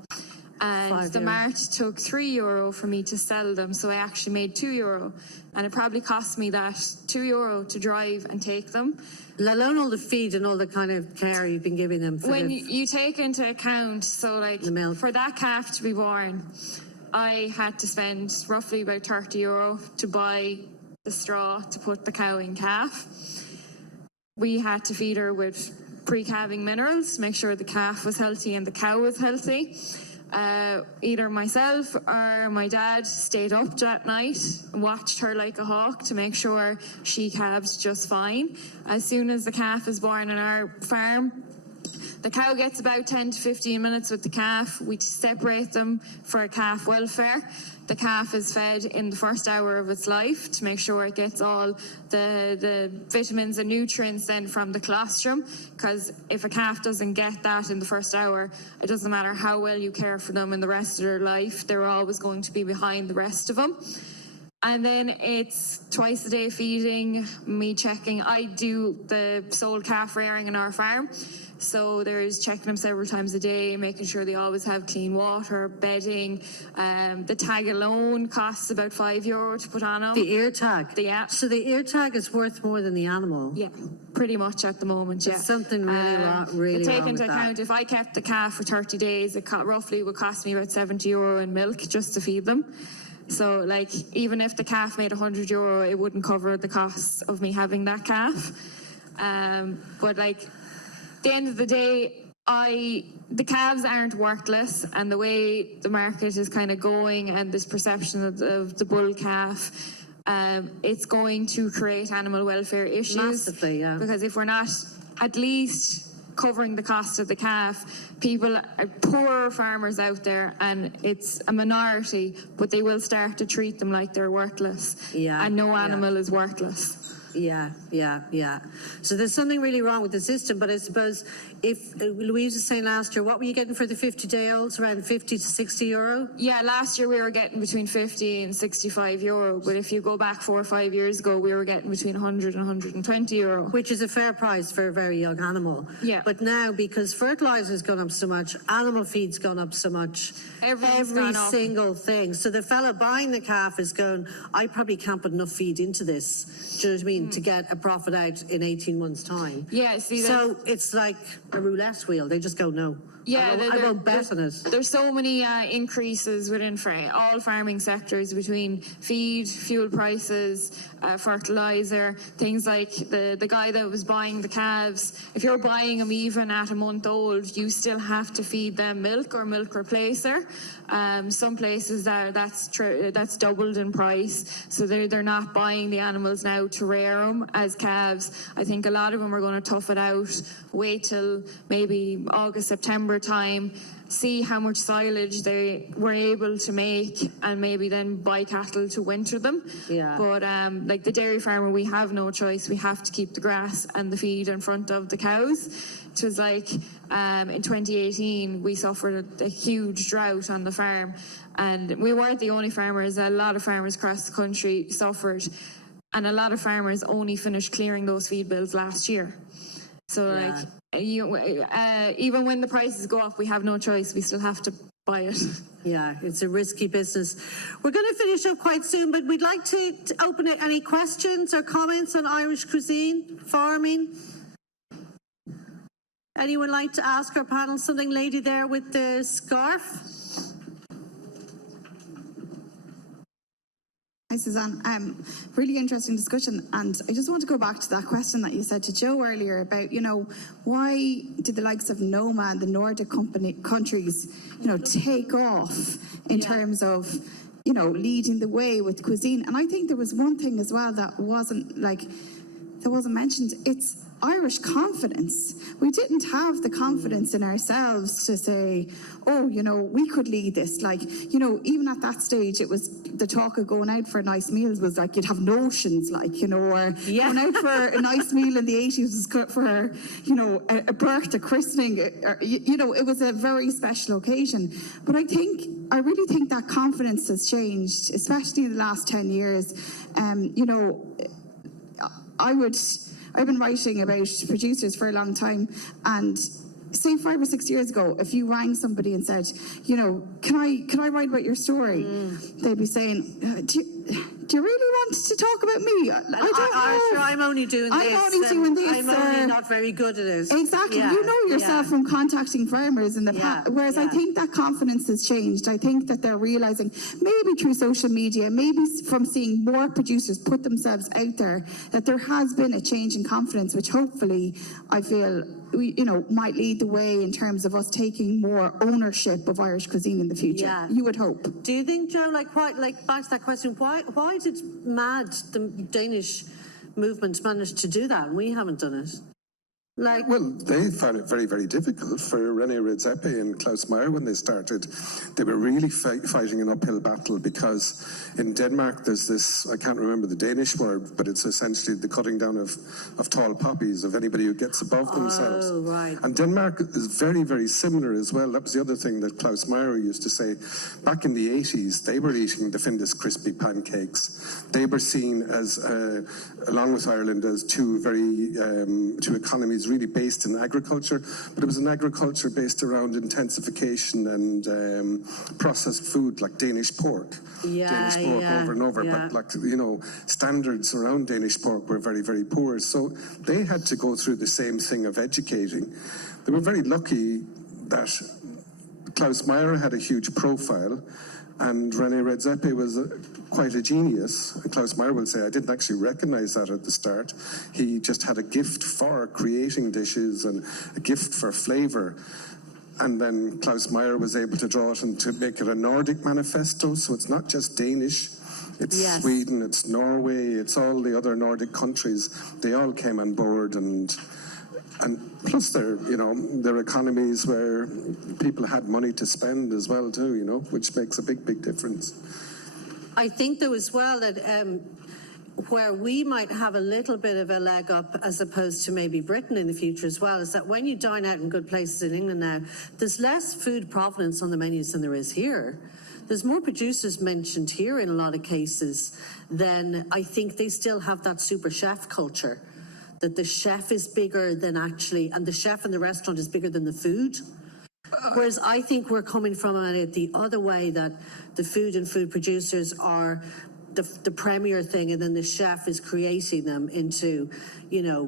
and the mart took €3 for me to sell them, so I actually made €2, and it probably cost me that €2 to drive and take them. Let alone all the feed and all the kind of care you've been giving them. When you take into account, so the milk. For that calf to be born, I had to spend roughly about €30 to buy the straw to put the cow in calf. We had to feed her with pre-calving minerals to make sure the calf was healthy and the cow was healthy. Either myself or my dad stayed up that night and watched her like a hawk to make sure she calved just fine. As soon as the calf is born on our farm, The cow gets about 10 to 15 minutes with the calf. We separate them for calf welfare. The calf is fed in the first hour of its life to make sure it gets all the vitamins and nutrients then from the colostrum, because if a calf doesn't get that in the first hour, it doesn't matter how well you care for them in the rest of their life, they're always going to be behind the rest of them. And then it's twice a day feeding, me checking. I do the sole calf rearing in our farm. So there's checking them several times a day, making sure they always have clean water, bedding. The tag alone costs about €5 to put on them. The ear tag? Yeah. So the ear tag is worth more than the animal? Yeah, pretty much at the moment, yeah. There's something really take wrong into with that. account, if I kept the calf for 30 days, it roughly would cost me about €70 in milk just to feed them. So, like, even if the calf made €100, it wouldn't cover the costs of me having that calf. But, like, at the end of the day, the calves aren't worthless, and the way the market is kind of going and this perception of the bull calf, it's going to create animal welfare issues. Massively, yeah. Because if we're not at least covering the cost of the calf, people are poorer farmers out there, and it's a minority, but they will start to treat them like they're worthless. Yeah, And no animal is worthless. Yeah. So there's something really wrong with the system, but I suppose if Louise was saying last year, what were you getting for the 50-day-olds? Around €50 to €60? Yeah, last year we were getting between €50 and €65, but if you go back 4 or 5 years ago, we were getting between €100 and €120. Which is a fair price for a very young animal. Yeah. But now, because fertilizer's gone up so much, animal feed's gone up so much, Everything's every gone up. single thing. So the fella buying the calf is going, I probably can't put enough feed into this, do you know what I mean, to get a profit out in 18 months' time. Yeah, see, So it's like a roulette wheel. They just go, no. Yeah, I won't bet on it. There's so many increases within all farming sectors, between feed, fuel prices, fertilizer, things like the guy that was buying the calves. If you're buying them even at a month old, you still have to feed them milk or milk replacer. Some places that's doubled in price, so they're not buying the animals now to rear them as calves. I think a lot of them are going to tough it out, wait till maybe August, September time, see how much silage they were able to make, and maybe then buy cattle to winter them. Yeah. But like the dairy farmer, we have no choice. We have to keep the grass and the feed in front of the cows. It was like in 2018 we suffered a huge drought on the farm, and we weren't the only farmers. A lot of farmers across the country suffered, and a lot of farmers only finished clearing those feed bills last year. So like, even when the prices go up, we have no choice. We still have to buy it. Yeah, it's a risky business. We're going to finish up quite soon, but we'd like to open it. Any questions or comments on Irish cuisine, farming? Anyone like to ask our panel something? Lady there with the scarf. Hi, Suzanne. Really interesting discussion, and I just want to go back to that question that you said to Joe earlier about, why did the likes of Noma and the Nordic countries, take off in terms of, leading the way with cuisine? And I think there was one thing as well that wasn't mentioned. It's Irish confidence. We didn't have the confidence in ourselves to say, we could lead this. Even at that stage, it was the talk of going out for nice meals was like you'd have notions, or going out for a nice meal in the 80s was good for, a birth, a christening, it was a very special occasion. But I really think that confidence has changed, especially in the last 10 years. I've been writing about producers for a long time, and say 5 or 6 years ago, if you rang somebody and said, can I write about your story? They'd be saying, do you really want to talk about me? I don't know. I'm only doing this. I'm only not very good at it. Exactly. You know yourself from contacting farmers in the past. Whereas I think that confidence has changed. I think that they're realising, maybe through social media, maybe from seeing more producers put themselves out there, that there has been a change in confidence, which hopefully I feel might lead the way in terms of us taking more ownership of Irish cuisine in the future. Yeah. You would hope. Do you think, Joe, back to that question, why did the Danish movement manage to do that and we haven't done it? Like, Well, they found it very, very difficult for René Redzepi and Klaus Meyer when they started. They were really fighting an uphill battle because in Denmark there's this, I can't remember the Danish word, but it's essentially the cutting down of tall poppies, of anybody who gets above themselves. Oh, right. And Denmark is very, very similar as well. That was the other thing that Klaus Meyer used to say. Back in the 80s, they were eating the Findus crispy pancakes. They were seen as, along with Ireland, as two economies really based in agriculture, but it was an agriculture based around intensification and processed food like Danish pork. Danish pork over and over, but like, you know, standards around Danish pork were very, very poor. So they had to go through the same thing of educating. They were very lucky that Klaus Meyer had a huge profile and René Redzepi was quite a genius. And Klaus Meyer will say, I didn't actually recognize that at the start. He just had a gift for creating dishes and a gift for flavor. And then Klaus Meyer was able to draw it and to make it a Nordic manifesto. So it's not just Danish, it's Sweden, it's Norway, it's all the other Nordic countries. They all came on board and plus they're economies where people had money to spend as well too, you know, which makes a big, big difference. I think though as well that where we might have a little bit of a leg up as opposed to maybe Britain in the future as well is that when you dine out in good places in England now, there's less food provenance on the menus than there is here. There's more producers mentioned here in a lot of cases than I think they still have that super chef culture. That the chef is bigger than actually, and the chef in the restaurant is bigger than the food. Whereas I think we're coming from it the other way, that the food and food producers are the premier thing, and then the chef is creating them into, you know,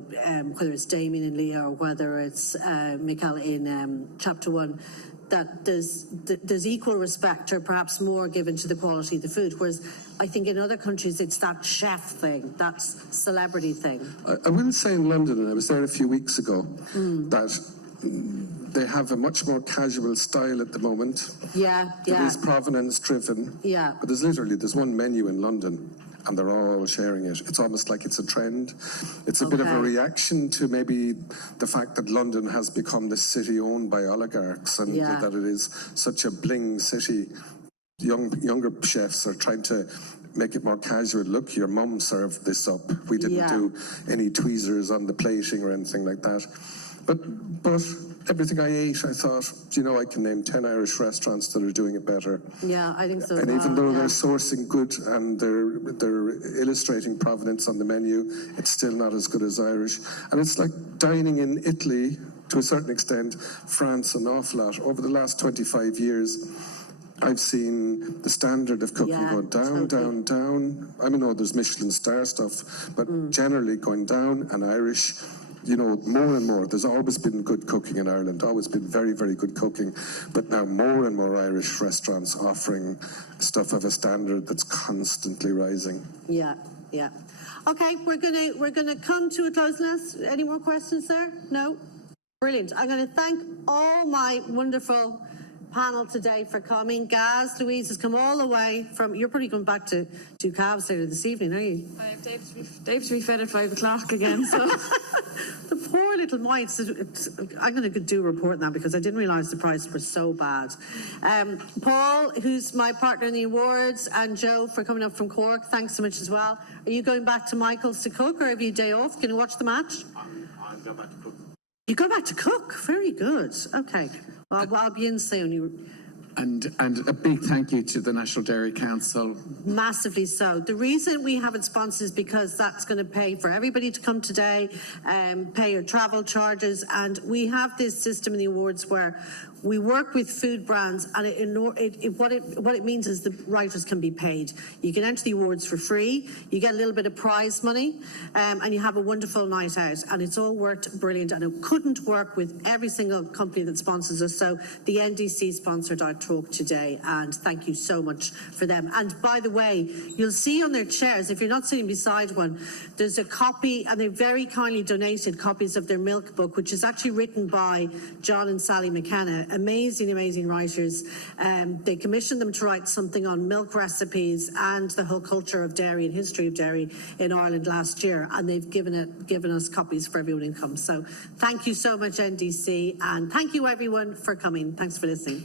whether it's Damian and Liath or whether it's Michael in chapter 1, that there's equal respect or perhaps more given to the quality of the food. Whereas I think in other countries it's that chef thing, that celebrity thing. I will say in London, and I was there a few weeks ago, that they have a much more casual style at the moment. It is provenance driven. But there's one menu in London and they're all sharing it. It's almost like it's a trend. It's a bit of a reaction to maybe the fact that London has become the city owned by oligarchs and that it is such a bling city. Younger chefs are trying to make it more casual. Look, your mum served this up. We didn't do any tweezers on the plating or anything like that. But everything I ate, I thought, you know, I can name 10 Irish restaurants that are doing it better. Yeah, I think so. And even though they're sourcing good and they're illustrating provenance on the menu, it's still not as good as Irish. And it's like dining in Italy, to a certain extent, France an awful lot. Over the last 25 years, I've seen the standard of cooking go down, down, down. I mean, there's Michelin star stuff, but generally going down, and Irish, you know, more and more. There's always been good cooking in Ireland, always been very, very good cooking, but now more and more Irish restaurants offering stuff of a standard that's constantly rising. Yeah. Okay, we're gonna come to a close now. Any more questions there? No? Brilliant. I'm gonna thank all my wonderful panel today for coming. Gaz, Louise has come all the way from, you're probably going back to do calves later this evening, are you? I have Dave to be fed at 5 o'clock again, so. The poor little mites. I'm going to do a report now because I didn't realise the prices were so bad. Paul, who's my partner in the awards, and Joe for coming up from Cork, thanks so much as well. Are you going back to Michael's to cook, or have you a day off? Can you watch the match? I'll go back to cook. You go back to cook? Very good. Okay. Well, I'll be in soon. And a big thank you to the National Dairy Council. Massively so. The reason we have it sponsored is because that's going to pay for everybody to come today, pay your travel charges, and we have this system in the awards where we work with food brands, and what it means is the writers can be paid. You can enter the awards for free, you get a little bit of prize money, and you have a wonderful night out, and it's all worked brilliant, and it couldn't work with every single company that sponsors us. So the NDC sponsored our talk today, and thank you so much for them. And by the way, you'll see on their chairs, if you're not sitting beside one, there's a copy, and they very kindly donated copies of their milk book, which is actually written by John and Sally McKenna, amazing, amazing writers. They commissioned them to write something on milk recipes and the whole culture of dairy and history of dairy in Ireland last year, and they've given us copies for everyone who comes. So thank you so much, NDC, and thank you everyone for coming. Thanks for listening.